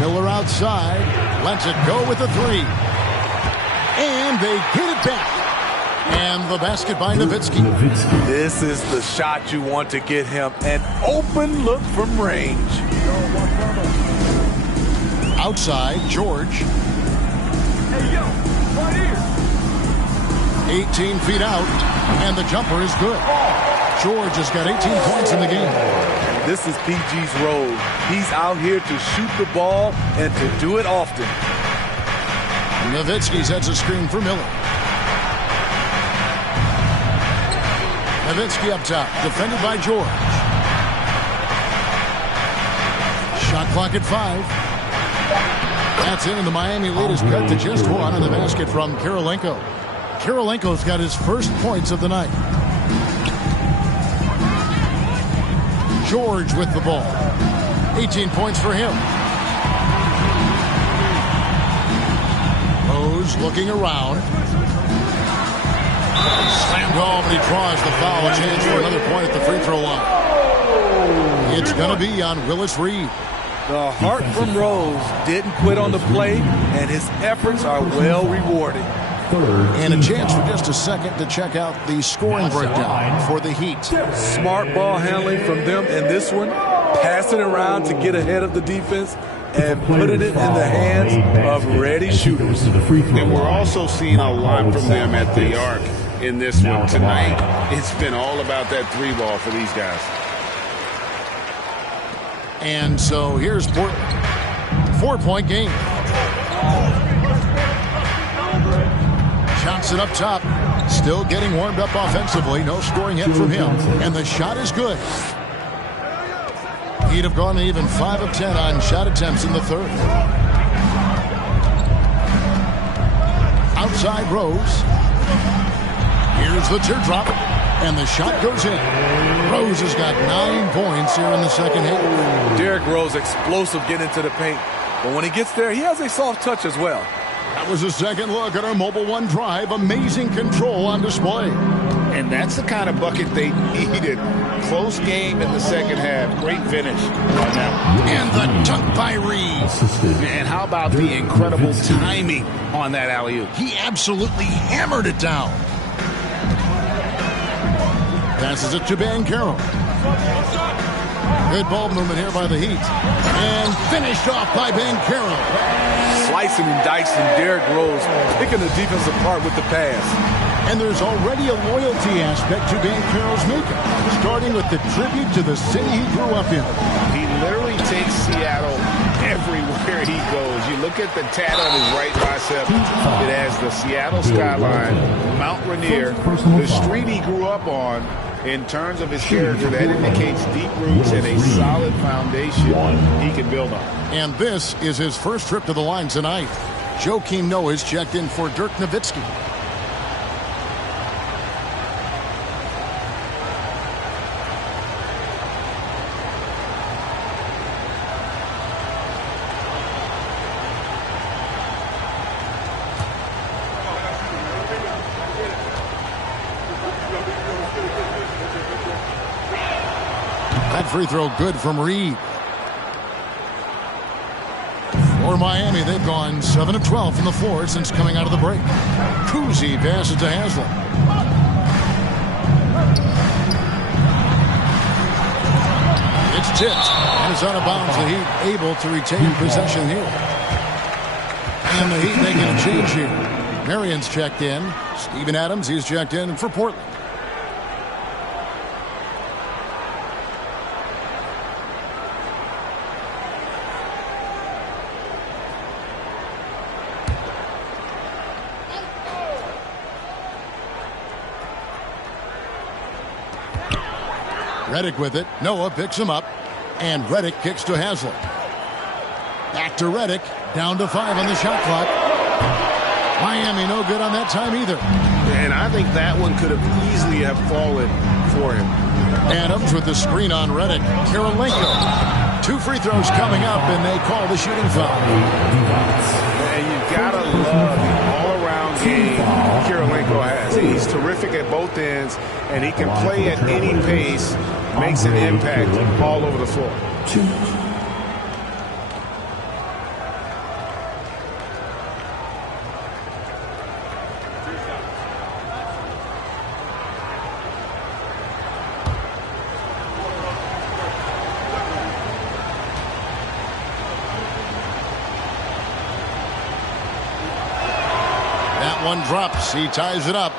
Miller outside, lets it go with the 3. And they get it back. And the basket by Nowitzki. This is the shot you want to get him. An open look from range. Outside, George. Hey, yo, right here. 18 feet out, and the jumper is good. George has got 18 points in the game. This is PG's role. He's out here to shoot the ball and to do it often. Nowitzki sets a screen for Miller. Nowitzki up top, defended by George. Shot clock at 5. That's in, and the Miami lead is cut to just 1 on the basket from Kirilenko. Kirilenko's got his first points of the night. George with the ball. 18 points for him. Rose looking around. Slammed home, and he draws the foul. A chance for another point at the free throw line. It's going to be on Willis Reed. The heart from Rose didn't quit on the play, and his efforts are well rewarded. And a chance for just a second to check out the scoring breakdown for the Heat. Smart ball handling from them in this one. Passing around to get ahead of the defense. and putting it in the hands of ready shooters. And we're also seeing a lot from them at the arc in this one tonight. It's been all about that three ball for these guys. And so here's Portland. 4-point game. Johnson up top. Still getting warmed up offensively. No scoring hit from him. And the shot is good. He'd have gone even 5 of 10 on shot attempts in the third. Outside Rose. Here's the teardrop. And the shot goes in. Rose has got 9 points here in the second half. Derrick Rose explosive getting into the paint. But when he gets there, he has a soft touch as well. That was a second look at our Mobile One drive. Amazing control on display. And that's the kind of bucket they needed. Close game in the second half. Great finish on that. And the dunk by Reed. And how about the incredible timing on that alley-oop? He absolutely hammered it down. Passes it to Banchero. Good ball movement here by the Heat. And finished off by Banchero. Slicing and dicing Derrick Rose, picking the defense apart with the pass. And there's already a loyalty aspect to Banchero's makeup, starting with the tribute to the city he grew up in. He literally takes Seattle everywhere he goes. You look at the tat on his right bicep. It has the Seattle skyline, Mount Rainier, the street he grew up on. In terms of his character, that indicates deep roots and a solid foundation he can build on. And this is his first trip to the line tonight. Joakim Noah is checked in for Dirk Nowitzki. That free throw good from Reed. For Miami, they've gone 7 of 12 from the floor since coming out of the break. Kuzi passes to Haslem. It's tipped and it's out of bounds. The Heat able to retain possession here. And the Heat making a change here. Marion's checked in. Steven Adams, he's checked in for Portland. Redick with it. Noah picks him up. And Redick kicks to Haslem. Back to Redick. Down to 5 on the shot clock. Miami no good on that time either. And I think that one could have easily have fallen for him. Adams with the screen on Redick. Karolinko. 2 free throws coming up, and they call the shooting foul. And you gotta love the all-around game Karolinko has. He's terrific at both ends, and he can play at any pace, makes an impact all over the floor. That one drops. He ties it up.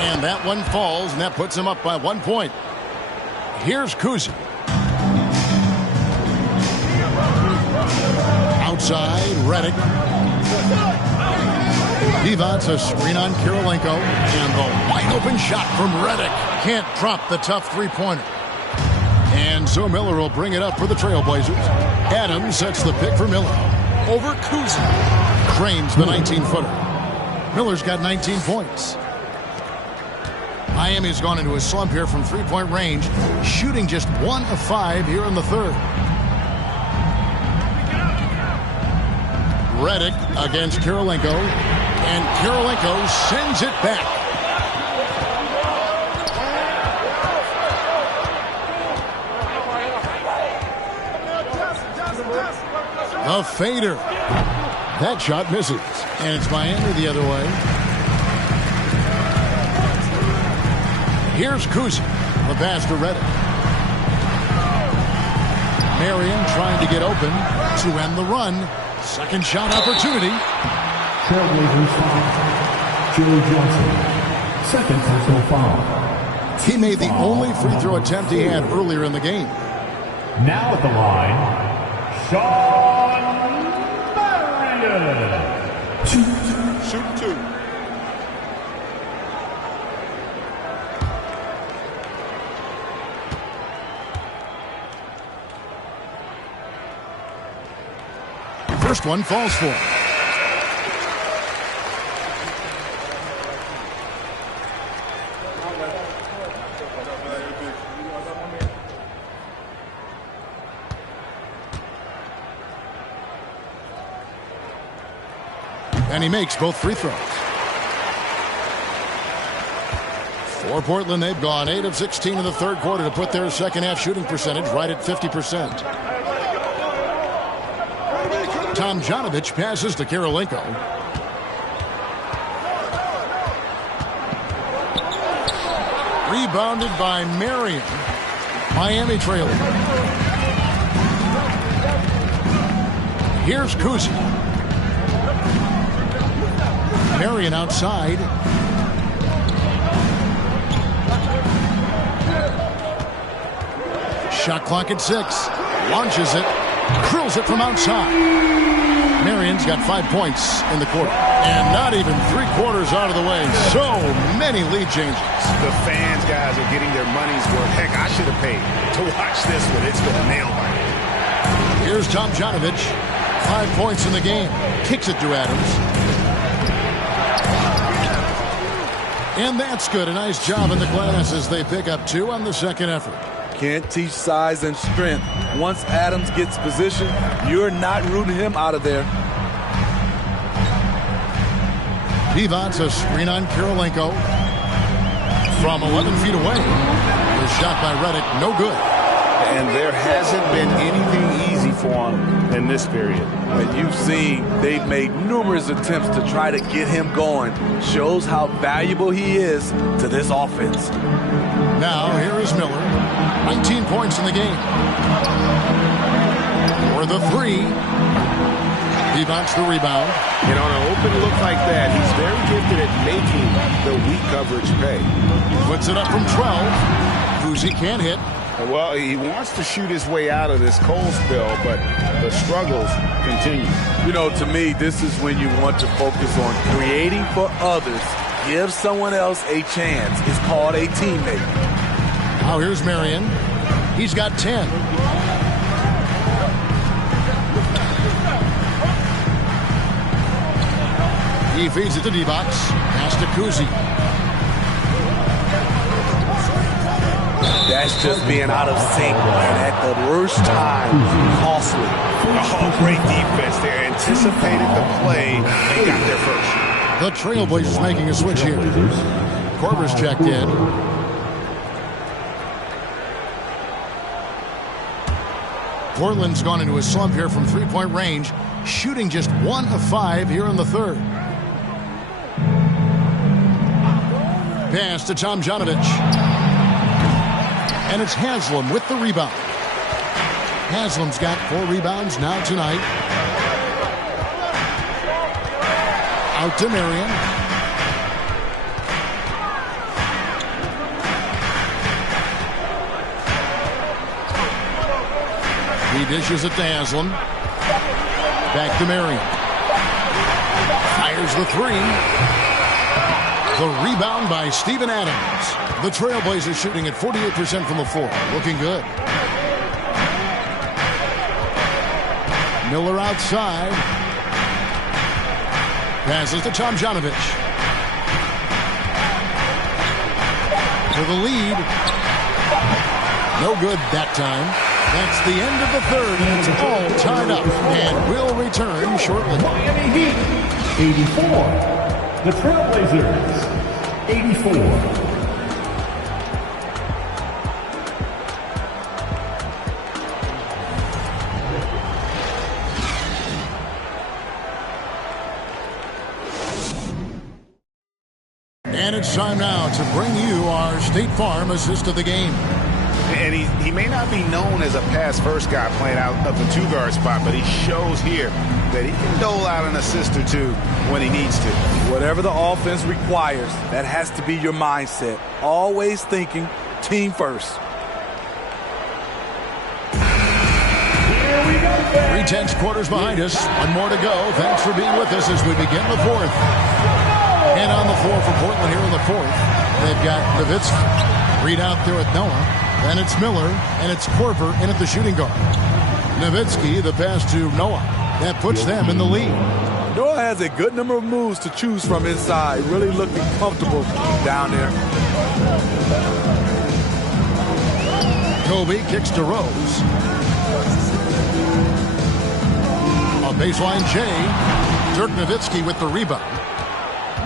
And that one falls, and that puts him up by 1 point. Here's Kuzi. Outside, Redick. Divac, a screen on Karolinko. And the wide-open shot from Redick. Can't drop the tough three-pointer. And so Miller will bring it up for the Trailblazers. Adams sets the pick for Miller. Over Kuzi. Drains the 19-footer. Miller's got 19 points. Miami's gone into a slump here from three-point range, shooting just 1 of 5 here in the third. Redick against Karolinko. And Karolinko sends it back. A fader. That shot misses. And it's Miami the other way. Here's Kuzi. The pass to Reddick. Marion trying to get open to end the run. Second shot opportunity. Trailblazers foul. Joe Johnson. Second personal foul. He made the only free throw attempt he had earlier in the game. Now at the line, Sean Marion. Shoot two. First one falls for him. And he makes both free throws. For Portland, they've gone 8 of 16 in the third quarter to put their second half shooting percentage right at 50%. Tomjanovich passes to Karolinko. Rebounded by Marion. Miami trailing. Here's Kuzi. Marion outside. Shot clock at 6. Launches it. Drills it from outside. Marion's got 5 points in the quarter. And not even 3/4 out of the way. So many lead changes. The fans, guys, are getting their money's worth. Heck, I should have paid to watch this one. It's been a nail biter. Here's Tomjanovich. 5 points in the game. Kicks it to Adams. And that's good. A nice job in the glass as they pick up 2 on the second effort. Can't teach size and strength. Once Adams gets position, you're not rooting him out of there. Divac a screen on Karolinko. From 11 feet away. The shot by Reddick, no good. And there hasn't been anything easy for him in this period. And you've seen they've made numerous attempts to try to get him going. Shows how valuable he is to this offense. Now, here is Miller. 19 points in the game. For the 3. Divac the rebound. And on an open look like that, he's very gifted at making the weak coverage pay. Puts it up from 12. Kuzi can't hit. Well, he wants to shoot his way out of this cold spell, but the struggles continue. You know, to me, this is when you want to focus on creating for others. Give someone else a chance. It's called a teammate. Now here's Marion. He's got 10. He feeds it to Divac. Pass to Kuzi. That's just being out of sync and at the worst time, costly. Oh, great defense there. Anticipated the play and got there first. The Trailblazers making a switch here. Korver's checked in. Portland's gone into a slump here from three-point range, shooting just 1 of 5 here in the third. Pass to Tomjanovich. And it's Haslam with the rebound. Haslam's got 4 rebounds now tonight. Out to Marion. He dishes it to Haslam. Back to Marion. Fires the 3. The rebound by Steven Adams. The Trailblazers shooting at 48% from the floor. Looking good. Miller outside. Passes to Tomjanovich. For the lead. No good that time. That's the end of the third, and it's all tied up. And we'll return shortly. Miami Heat, 84. the Trailblazers, 84. And it's time now to bring you our State Farm assist of the game. And he may not be known as a pass-first guy playing out of the two-guard spot, but he shows here that he can dole out an assist or two when he needs to. Whatever the offense requires, that has to be your mindset. Always thinking team first. 3 quarters behind us. One more to go. Thanks for being with us as we begin the fourth. And on the floor for Portland here in the fourth, they've got Nowitzki. Reed out there with Noah. Then it's Miller, and it's Korver in at the shooting guard. Nowitzki, the pass to Noah. That puts them in the lead. Noah has a good number of moves to choose from inside. Really looking comfortable down there. Kobe kicks to Rose. A baseline J. Dirk Nowitzki with the rebound.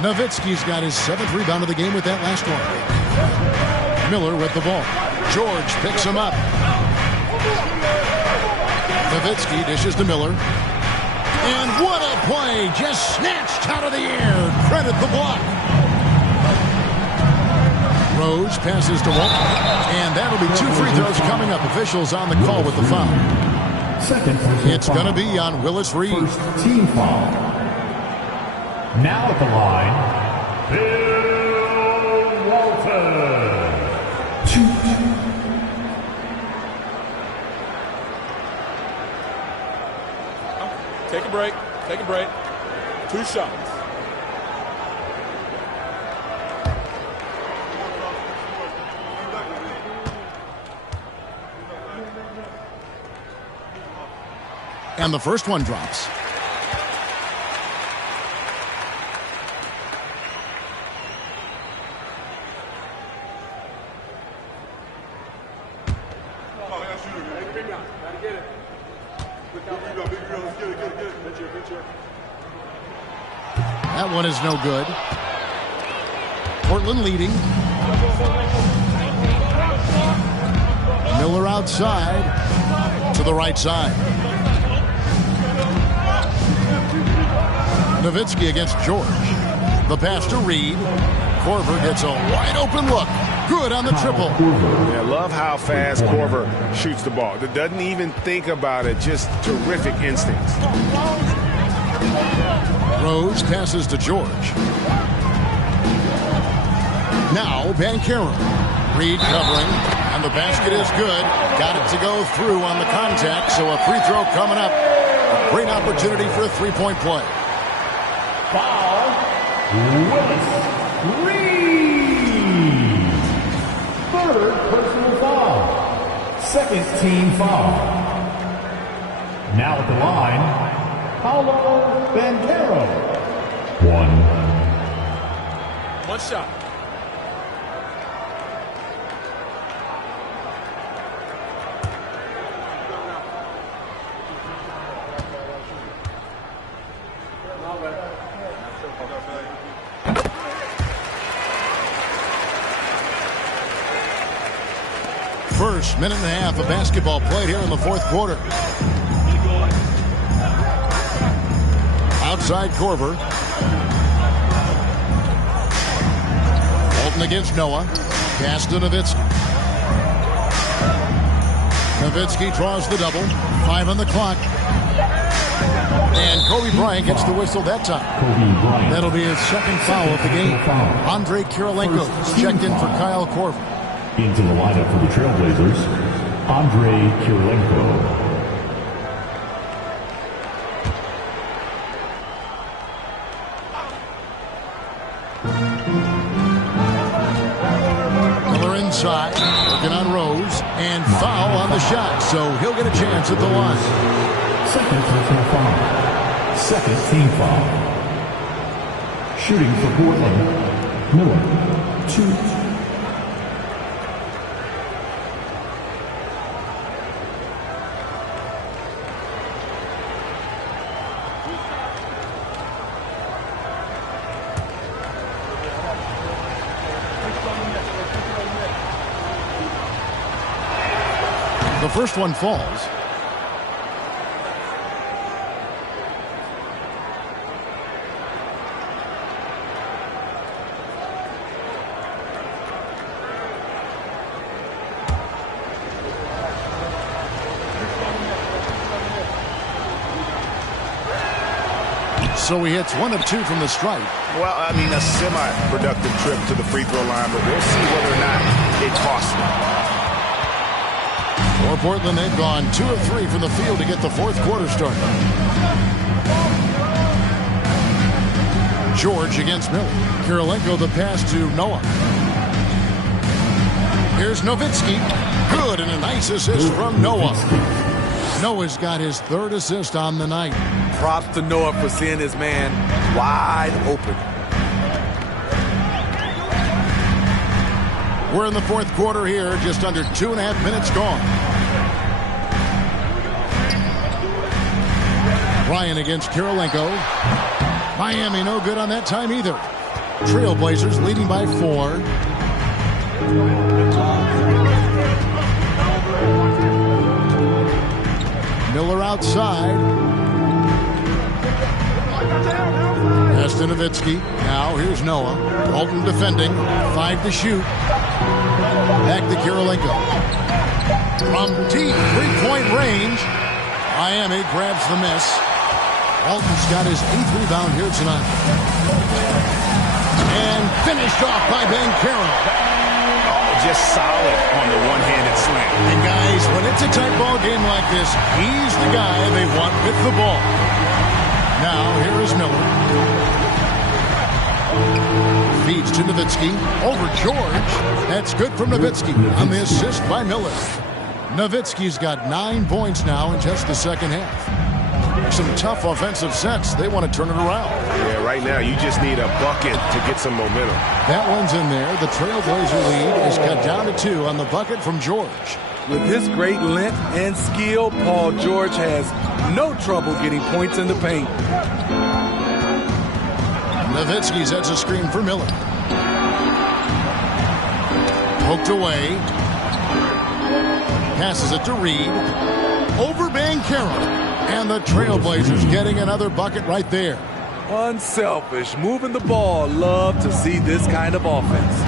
Nowitzki's got his 7th rebound of the game with that last one. Miller with the ball. George picks him up. Nowitzki dishes to Miller. And what a play! Just snatched out of the air. Credit the block. Rose passes to Walton. And that'll be 2 free throws coming up. Officials on the call with the foul. Second It's going to be on Willis Reed. First team foul. Now at the line, Bill Walton. 2. Take a break. Take a break. 2 shots. And the first one drops. That one is no good. Portland leading. Miller outside to the right side. Nowitzki against George. The pass to Reed. Korver gets a wide open look. Good on the triple. Yeah, I love how fast Korver shoots the ball. Doesn't even think about it. Just terrific instincts. Rose passes to George. Now Banchero. Reed covering. And the basket is good. Got it to go through on the contact. So a free throw coming up. A great opportunity for a three-point play. Foul, Willis Reed. 3rd personal foul. 2nd team foul. Now at the line, Paulo Banchero. 1 shot. First minute and a half of basketball played here in the fourth quarter. Outside Korver. Walton against Noah. Pass to Nowitzki. Nowitzki draws the double. 5 on the clock. And Kobe Bryant gets the whistle that time. That'll be his 2nd foul of the game. Andre Kirilenko is checked in for Kyle Korver. Into the lineup for the Trailblazers, Andre Kirilenko. Miller inside, working on Rose, and foul on the shot, so he'll get a chance at the line. 2nd personal foul. 2nd team foul. Shooting for Portland, Miller. 2. The first one falls. So he hits 1 of 2 from the stripe. Well, I mean, a semi-productive trip to the free throw line, but we'll see whether or not it costs him. For Portland, they've gone 2 of 3 from the field to get the fourth quarter started. George against Miller. Kirilenko the pass to Noah. Here's Nowitzki. Good, and a nice assist from Noah. Noah's got his 3rd assist on the night. Props to Noah for seeing his man wide open. We're in the fourth quarter here, just under 2.5 minutes gone. Ryan against Kirilenko. Miami no good on that time either. Trailblazers leading by 4. Miller outside. Pass to Nowitzki. Now here's Noah. Walton defending. 5 to shoot. Back to Kirilenko. From deep 3-point range. Miami grabs the miss. Walton's got his 8th rebound here tonight. And finished off by Banchero. Just solid on the one-handed slam. And guys, when it's a tight ball game like this, he's the guy they want with the ball. Now here is Miller. Feeds to Nowitzki. Over George. That's good from Nowitzki on the assist by Miller. Nowitzki's got 9 points now in just the second half. Some tough offensive sets. They want to turn it around. Yeah, right now you just need a bucket to get some momentum. That one's in there. The Trailblazer lead is cut down to 2 on the bucket from George. With his great length and skill, Paul George has no trouble getting points in the paint. Nowitzki sets a screen for Miller. Poked away. Passes it to Reed. Over Banchero. And the Trailblazers getting another bucket right there. Unselfish, moving the ball. Love to see this kind of offense.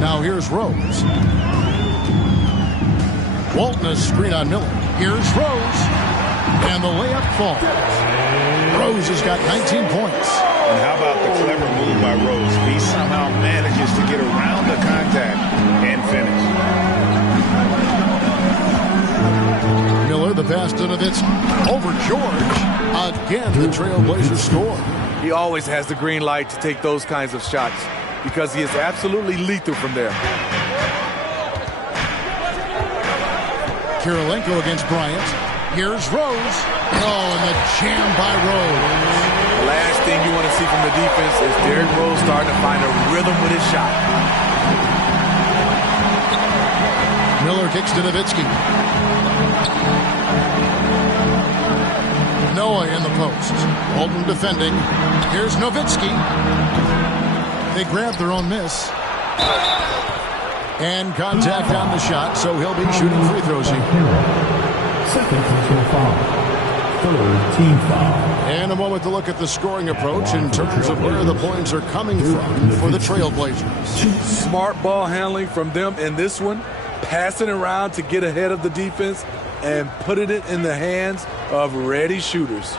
Now here's Rose. Walton a screen on Miller. Here's Rose. And the layup falls. Rose has got 19 points. And how about the clever move by Rose? He somehow manages to get around the contact and finish. Miller, the pass to Nowitzki. Over George. Again, the Trailblazers score. He always has the green light to take those kinds of shots because he is absolutely lethal from there. Kirilenko against Bryant. Here's Rose. Oh, and the jam by Rose. The last thing you want to see from the defense is Derrick Rose starting to find a rhythm with his shot. Miller kicks to Nowitzki. Noah in the post. Walton defending. Here's Nowitzki. They grab their own miss. And contact on the shot, so he'll be shooting free throws here. Second personal foul. Third team foul. And a moment to look at the scoring approach in terms of where the points are coming from for the Trailblazers. Smart ball handling from them in this one. Passing around to get ahead of the defense and putting it in the hands of ready shooters.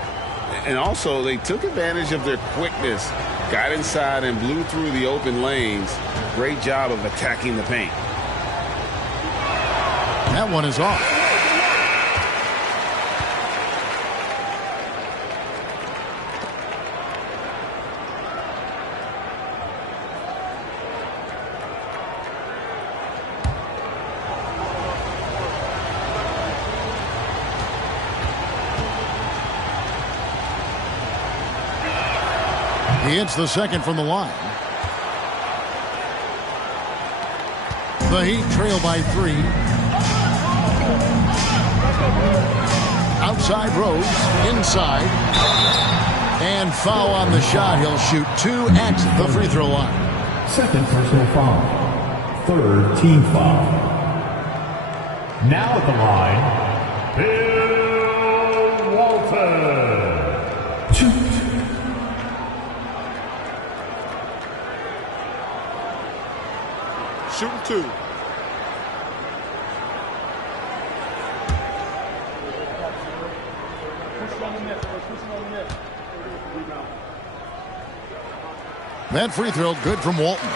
And also, they took advantage of their quickness, got inside and blew through the open lanes. Great job of attacking the paint. That one is off. He hits the second from the line. The Heat trail by 3. Outside Rose, inside. And foul on the shot. He'll shoot 2 at the free throw line. Second personal foul. third team foul. Now at the line, Bill Walton. Shoot. Shooting 2. That free throw good from Walton.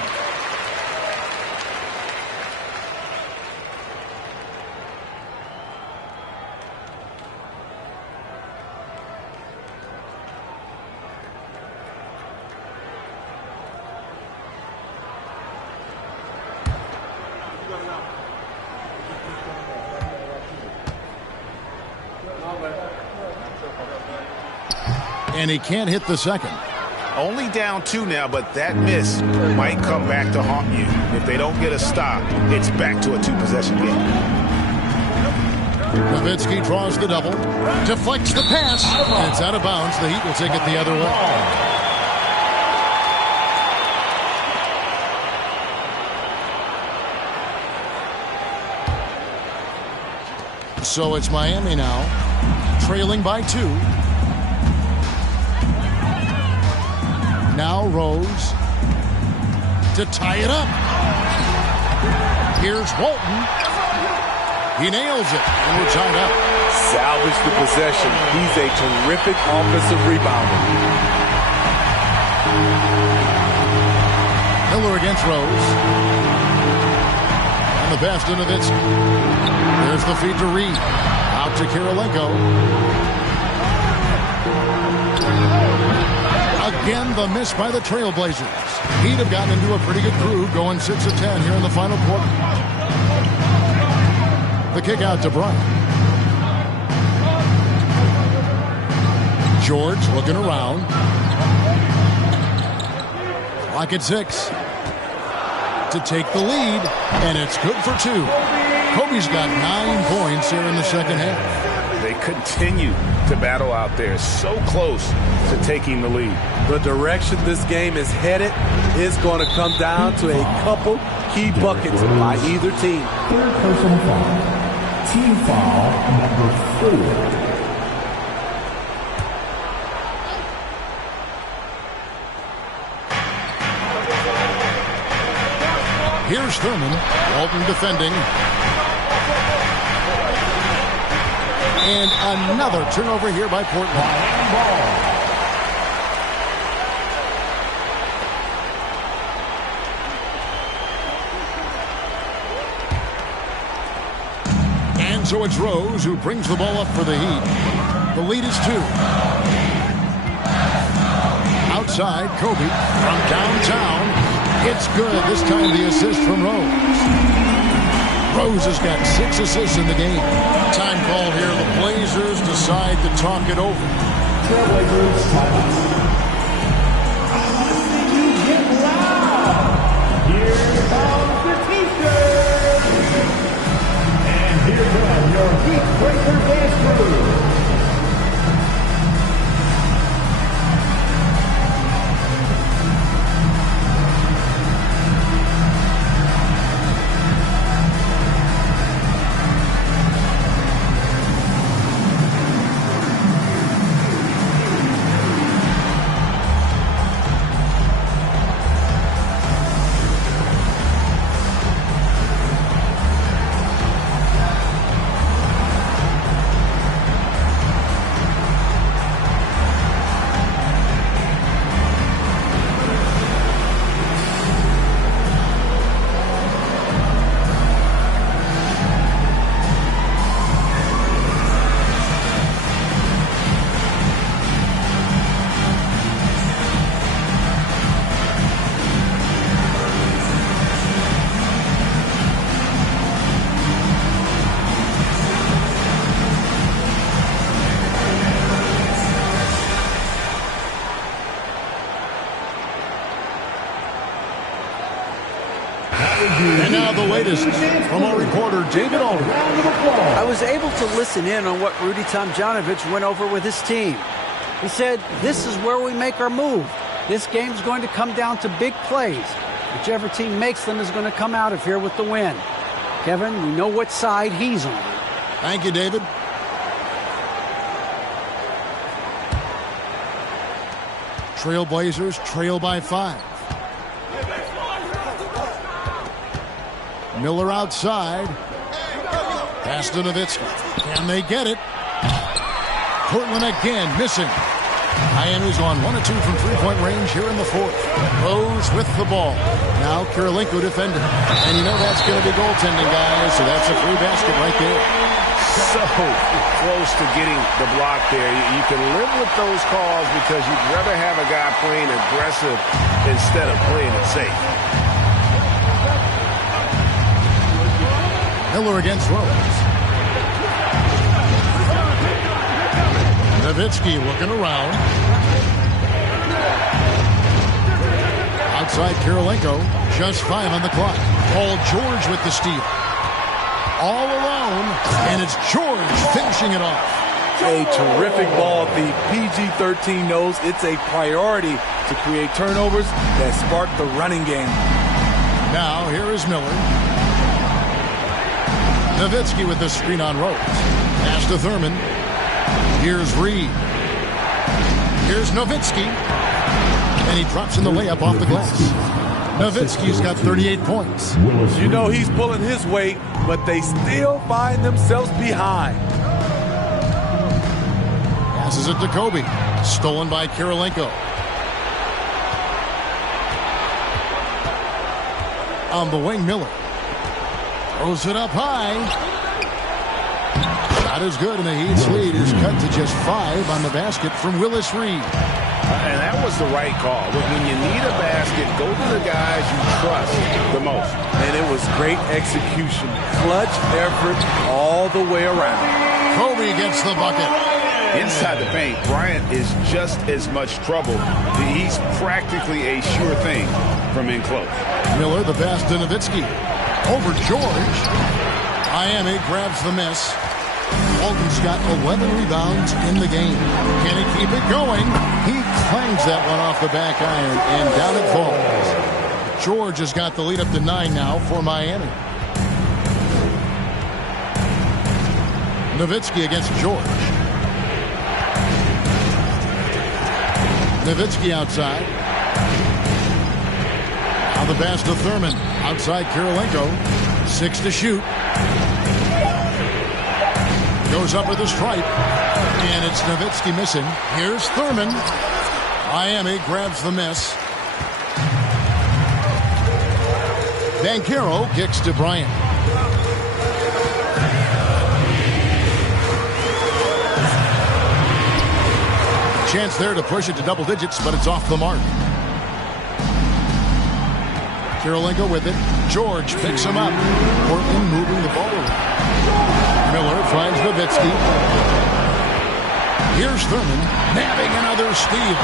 And he can't hit the second. Only down 2 now, but that miss might come back to haunt you. If they don't get a stop, it's back to a 2-possession game. Nowitzki draws the double, deflects the pass, and it's out of bounds. The Heat will take it the other way. So it's Miami now, trailing by 2. Now Rose to tie it up. Here's Walton. He nails it, and we're tied up. Salvage the possession. He's a terrific offensive rebounder. Miller against Rose. And the pass to Nowitzki. There's the feed to Reed. Out to Kirilenko. Again, the miss by the Trailblazers. He'd have gotten into a pretty good groove going 6 of 10 here in the final quarter. The kick out to Bryant. George looking around. Clock at 6. To take the lead, and it's good for 2. Kobe's got 9 points here in the second half. They continue to battle out there, so close to taking the lead. The direction this game is headed is going to come down to a couple key buckets by either team. Third personal foul. Team foul number 4. Here's Thurman. Walton defending. And another turnover here by Portland. And so it's Rose who brings the ball up for the Heat. The lead is 2. Outside, Kobe from downtown. It's good. This time the assist from Rose. Rose has got 6 assists in the game. Time call here. The Blazers decide to talk it over. Trailblazers timeout. You get loud. Here comes the T-shirt. And here come your Heat Breaker dance crew. And now the latest from our reporter, David Aldridge. I was able to listen in on what Rudy Tomjanovich went over with his team. He said, this is where we make our move. This game's going to come down to big plays. Whichever team makes them is going to come out of here with the win. Kevin, we know what side he's on. Thank you, David. Trailblazers trail by 5. Miller outside. Pass to Nowitzki. Can they get it? Portland again missing. Miami's on 1 of 2 from three-point range here in the fourth. Rose with the ball. Now Kirilenko defending. And you know that's going to be goaltending, guys, so that's a free basket right there. So close to getting the block there. You can live with those calls because you'd rather have a guy playing aggressive instead of playing it safe. Miller against Rose. Nowitzki looking around. Outside Kirilenko. Just 5 on the clock. Paul George with the steal. All alone, and it's George finishing it off. A terrific ball. The PG-13 knows it's a priority to create turnovers that spark the running game. Now, here is Miller. Nowitzki with the screen on Rose. Pass to Thurman. Here's Reed. Here's Nowitzki. And he drops in the layup off the glass. Nowitzki's got 38 points. You know he's pulling his weight, but they still find themselves behind. Passes it to Kobe. Stolen by Kirilenko. On the wing, Miller. Throws it up high. Not as good, and the Heat's lead is cut to just 5 on the basket from Willis Reed. And that was the right call. When you need a basket, go to the guys you trust the most. And it was great execution. Clutch effort all the way around. Kobe gets the bucket. Inside the paint, Bryant is just as much trouble. He's practically a sure thing from in close. Miller, the pass to Nowitzki. Over George. Miami grabs the miss. Walton's got 11 rebounds in the game. Can he keep it going? He clangs that one off the back iron, and down it falls. George has got the lead up to 9 now for Miami. Nowitzki against George. Nowitzki outside. Now the pass to Thurman. Outside Kirilenko. 6 to shoot. Goes up with a stripe. And it's Nowitzki missing. Here's Thurman. Miami grabs the miss. Banchero kicks to Bryant. Chance there to push it to double digits, but it's off the mark. Kirilenko with it. George picks him up. Portland moving the ball around. Miller finds Nowitzki. Here's Thurman, nabbing another steal.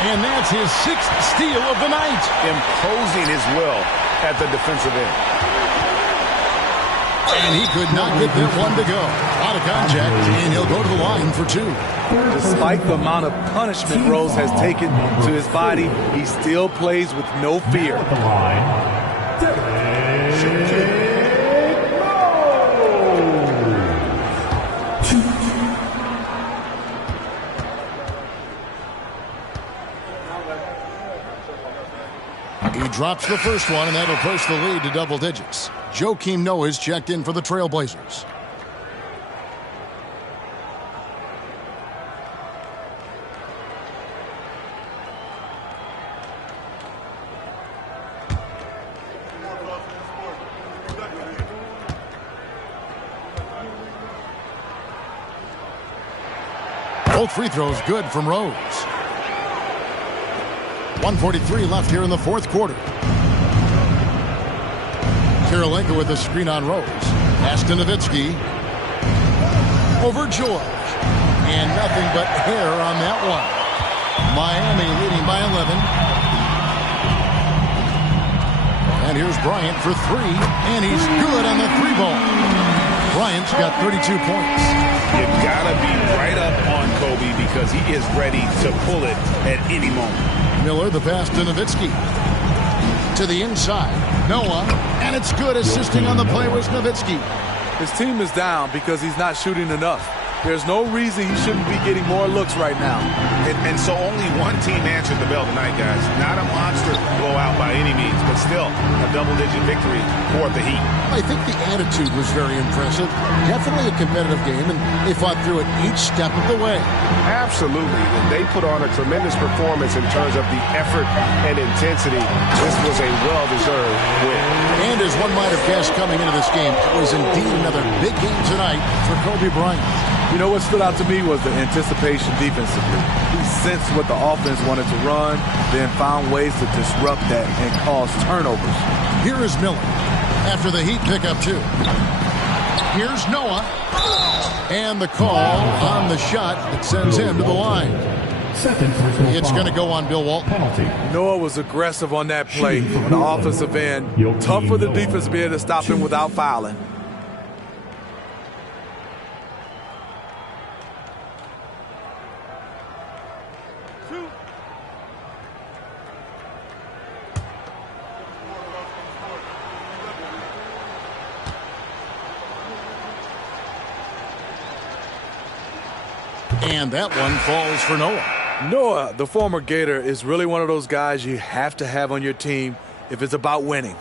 And that's his 6th steal of the night. Imposing his will at the defensive end. And he could not get that one to go. Out of contact, and he'll go to the line for 2. Despite the amount of punishment Rose has taken to his body, he still plays with no fear. He drops the first one, and that'll push the lead to double digits. Joakim Noah's checked in for the Trailblazers. Both free throws good from Rose. 1:43 left here in the fourth quarter. Kirilenko with a screen on Rose. Pass to Nowitzki. Over George. And nothing but hair on that one. Miami leading by 11. And here's Bryant for 3. And he's good on the 3-ball. Bryant's got 32 points. You gotta be right up on Kobe because he is ready to pull it at any moment. Miller, the pass to Nowitzki. To the inside, Noah, and it's good. Assisting on the play was Nowitzki. His team is down because he's not shooting enough. There's no reason he shouldn't be getting more looks right now. And so only one team answered the bell tonight, guys. Not a monster blowout by any means, but still a double-digit victory for the Heat. I think the attitude was very impressive. Definitely a competitive game, and they fought through it each step of the way. Absolutely. They put on a tremendous performance in terms of the effort and intensity. This was a well-deserved win. And as one might have guessed coming into this game, it was indeed another big game tonight for Kobe Bryant. You know what stood out to me was the anticipation defensively. He sensed what the offense wanted to run, then found ways to disrupt that and cause turnovers. Here is Miller after the Heat pick up 2. Here's Noah. And the call on the shot that sends him to the line. It's going to go on Bill Walton. Noah was aggressive on that play on the offensive end. Tough for the defense to be able to stop him without fouling. And that one falls for Noah. Noah, the former Gator, is really one of those guys you have to have on your team if it's about winning.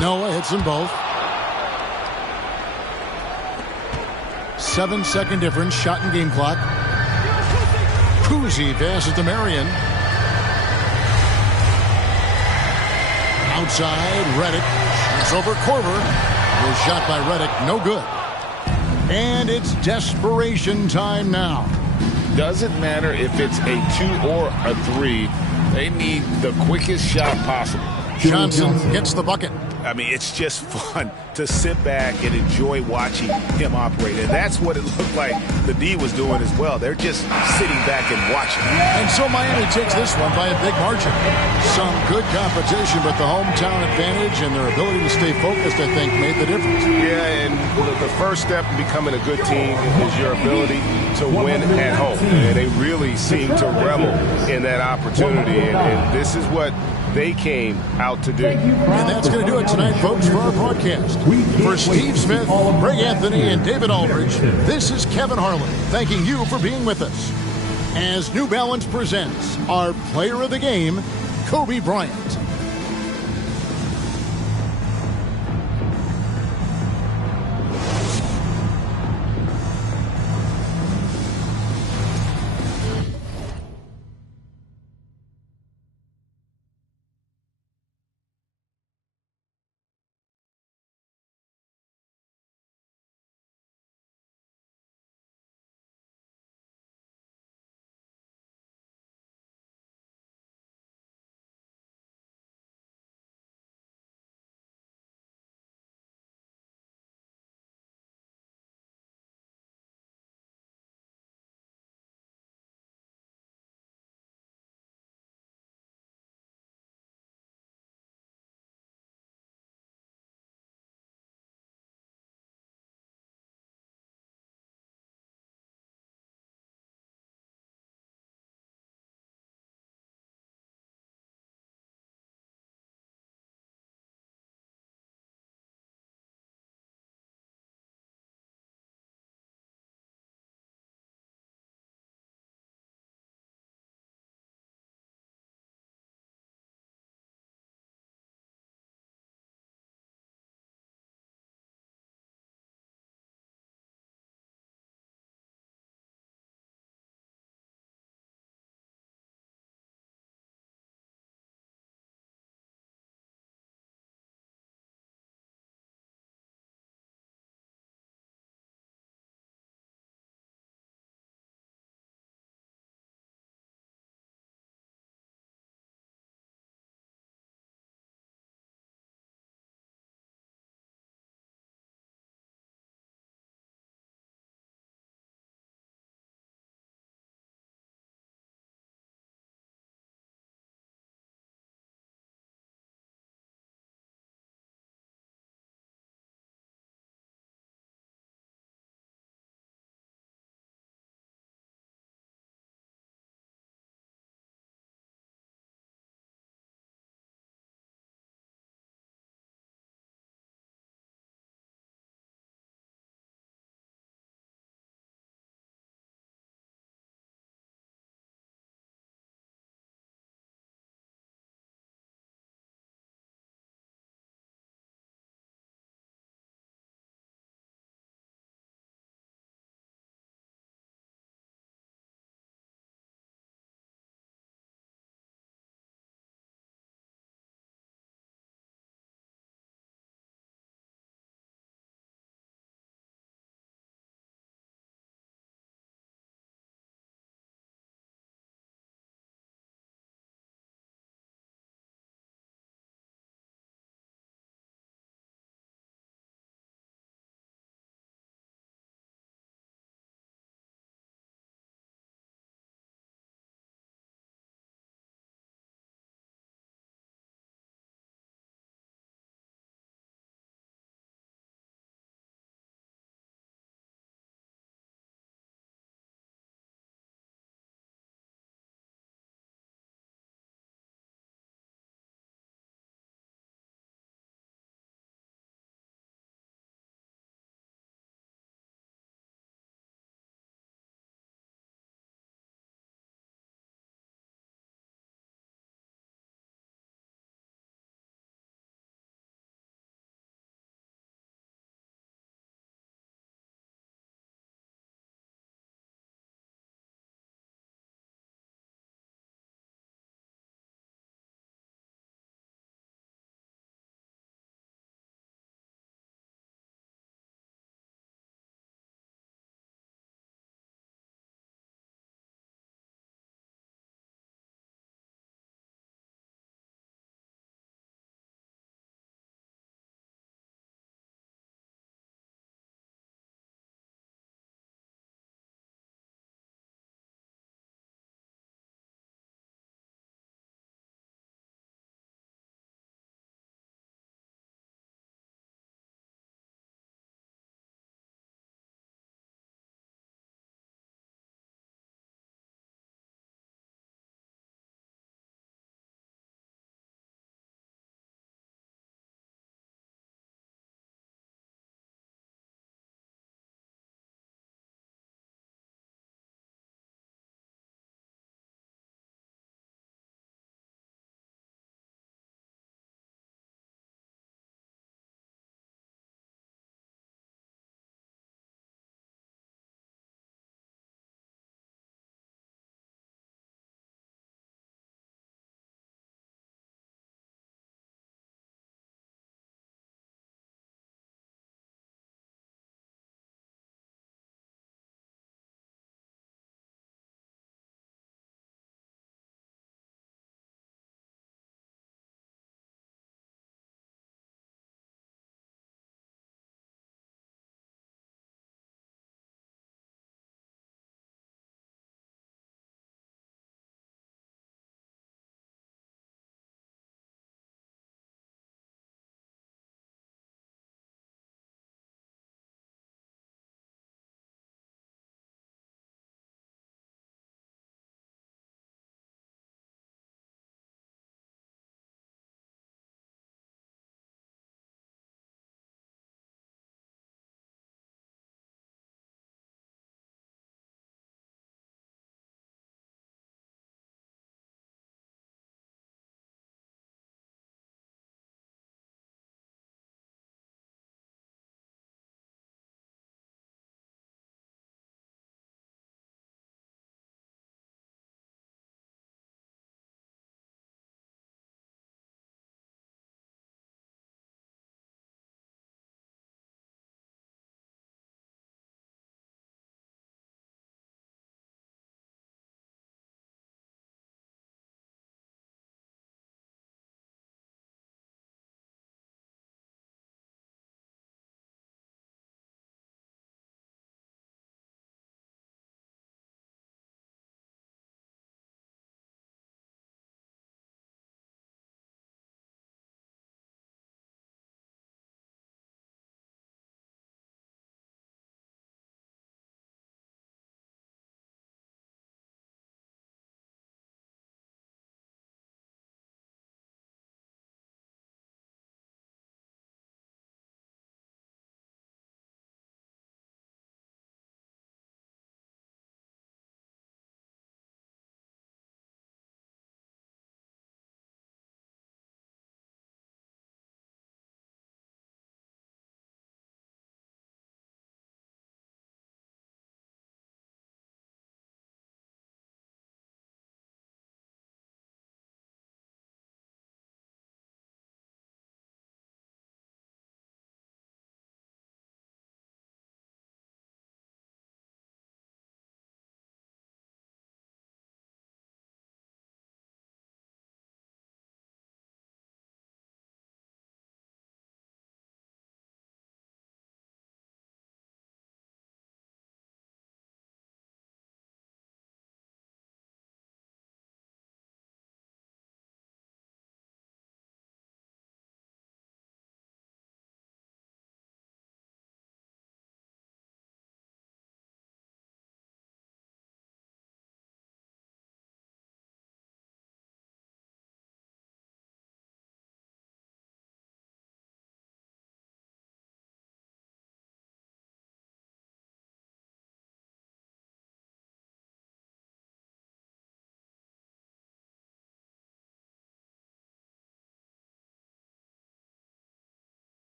Noah hits them both. 7-second difference, shot and game clock. Kuzi passes to Marion. Outside, Redick shoots over Korver. Was shot by Redick, no good. And it's desperation time now. Doesn't matter if it's a 2 or a 3. They need the quickest shot possible. Johnson gets the bucket. I mean, it's just fun to sit back and enjoy watching him operate. And that's what it looked like the D was doing as well. They're just sitting back and watching. And so Miami takes this one by a big margin. Some good competition, but the hometown advantage and their ability to stay focused, I think, made the difference. Yeah, and the first step in becoming a good team is your ability to win at home. And they really seem to revel in that opportunity. And this is what they came out to do. And that's going to do it tonight, folks, for our broadcast. For Steve Smith, Greg Anthony, and David Aldridge, this is Kevin Harlan thanking you for being with us as New Balance presents our player of the game, Kobe Bryant.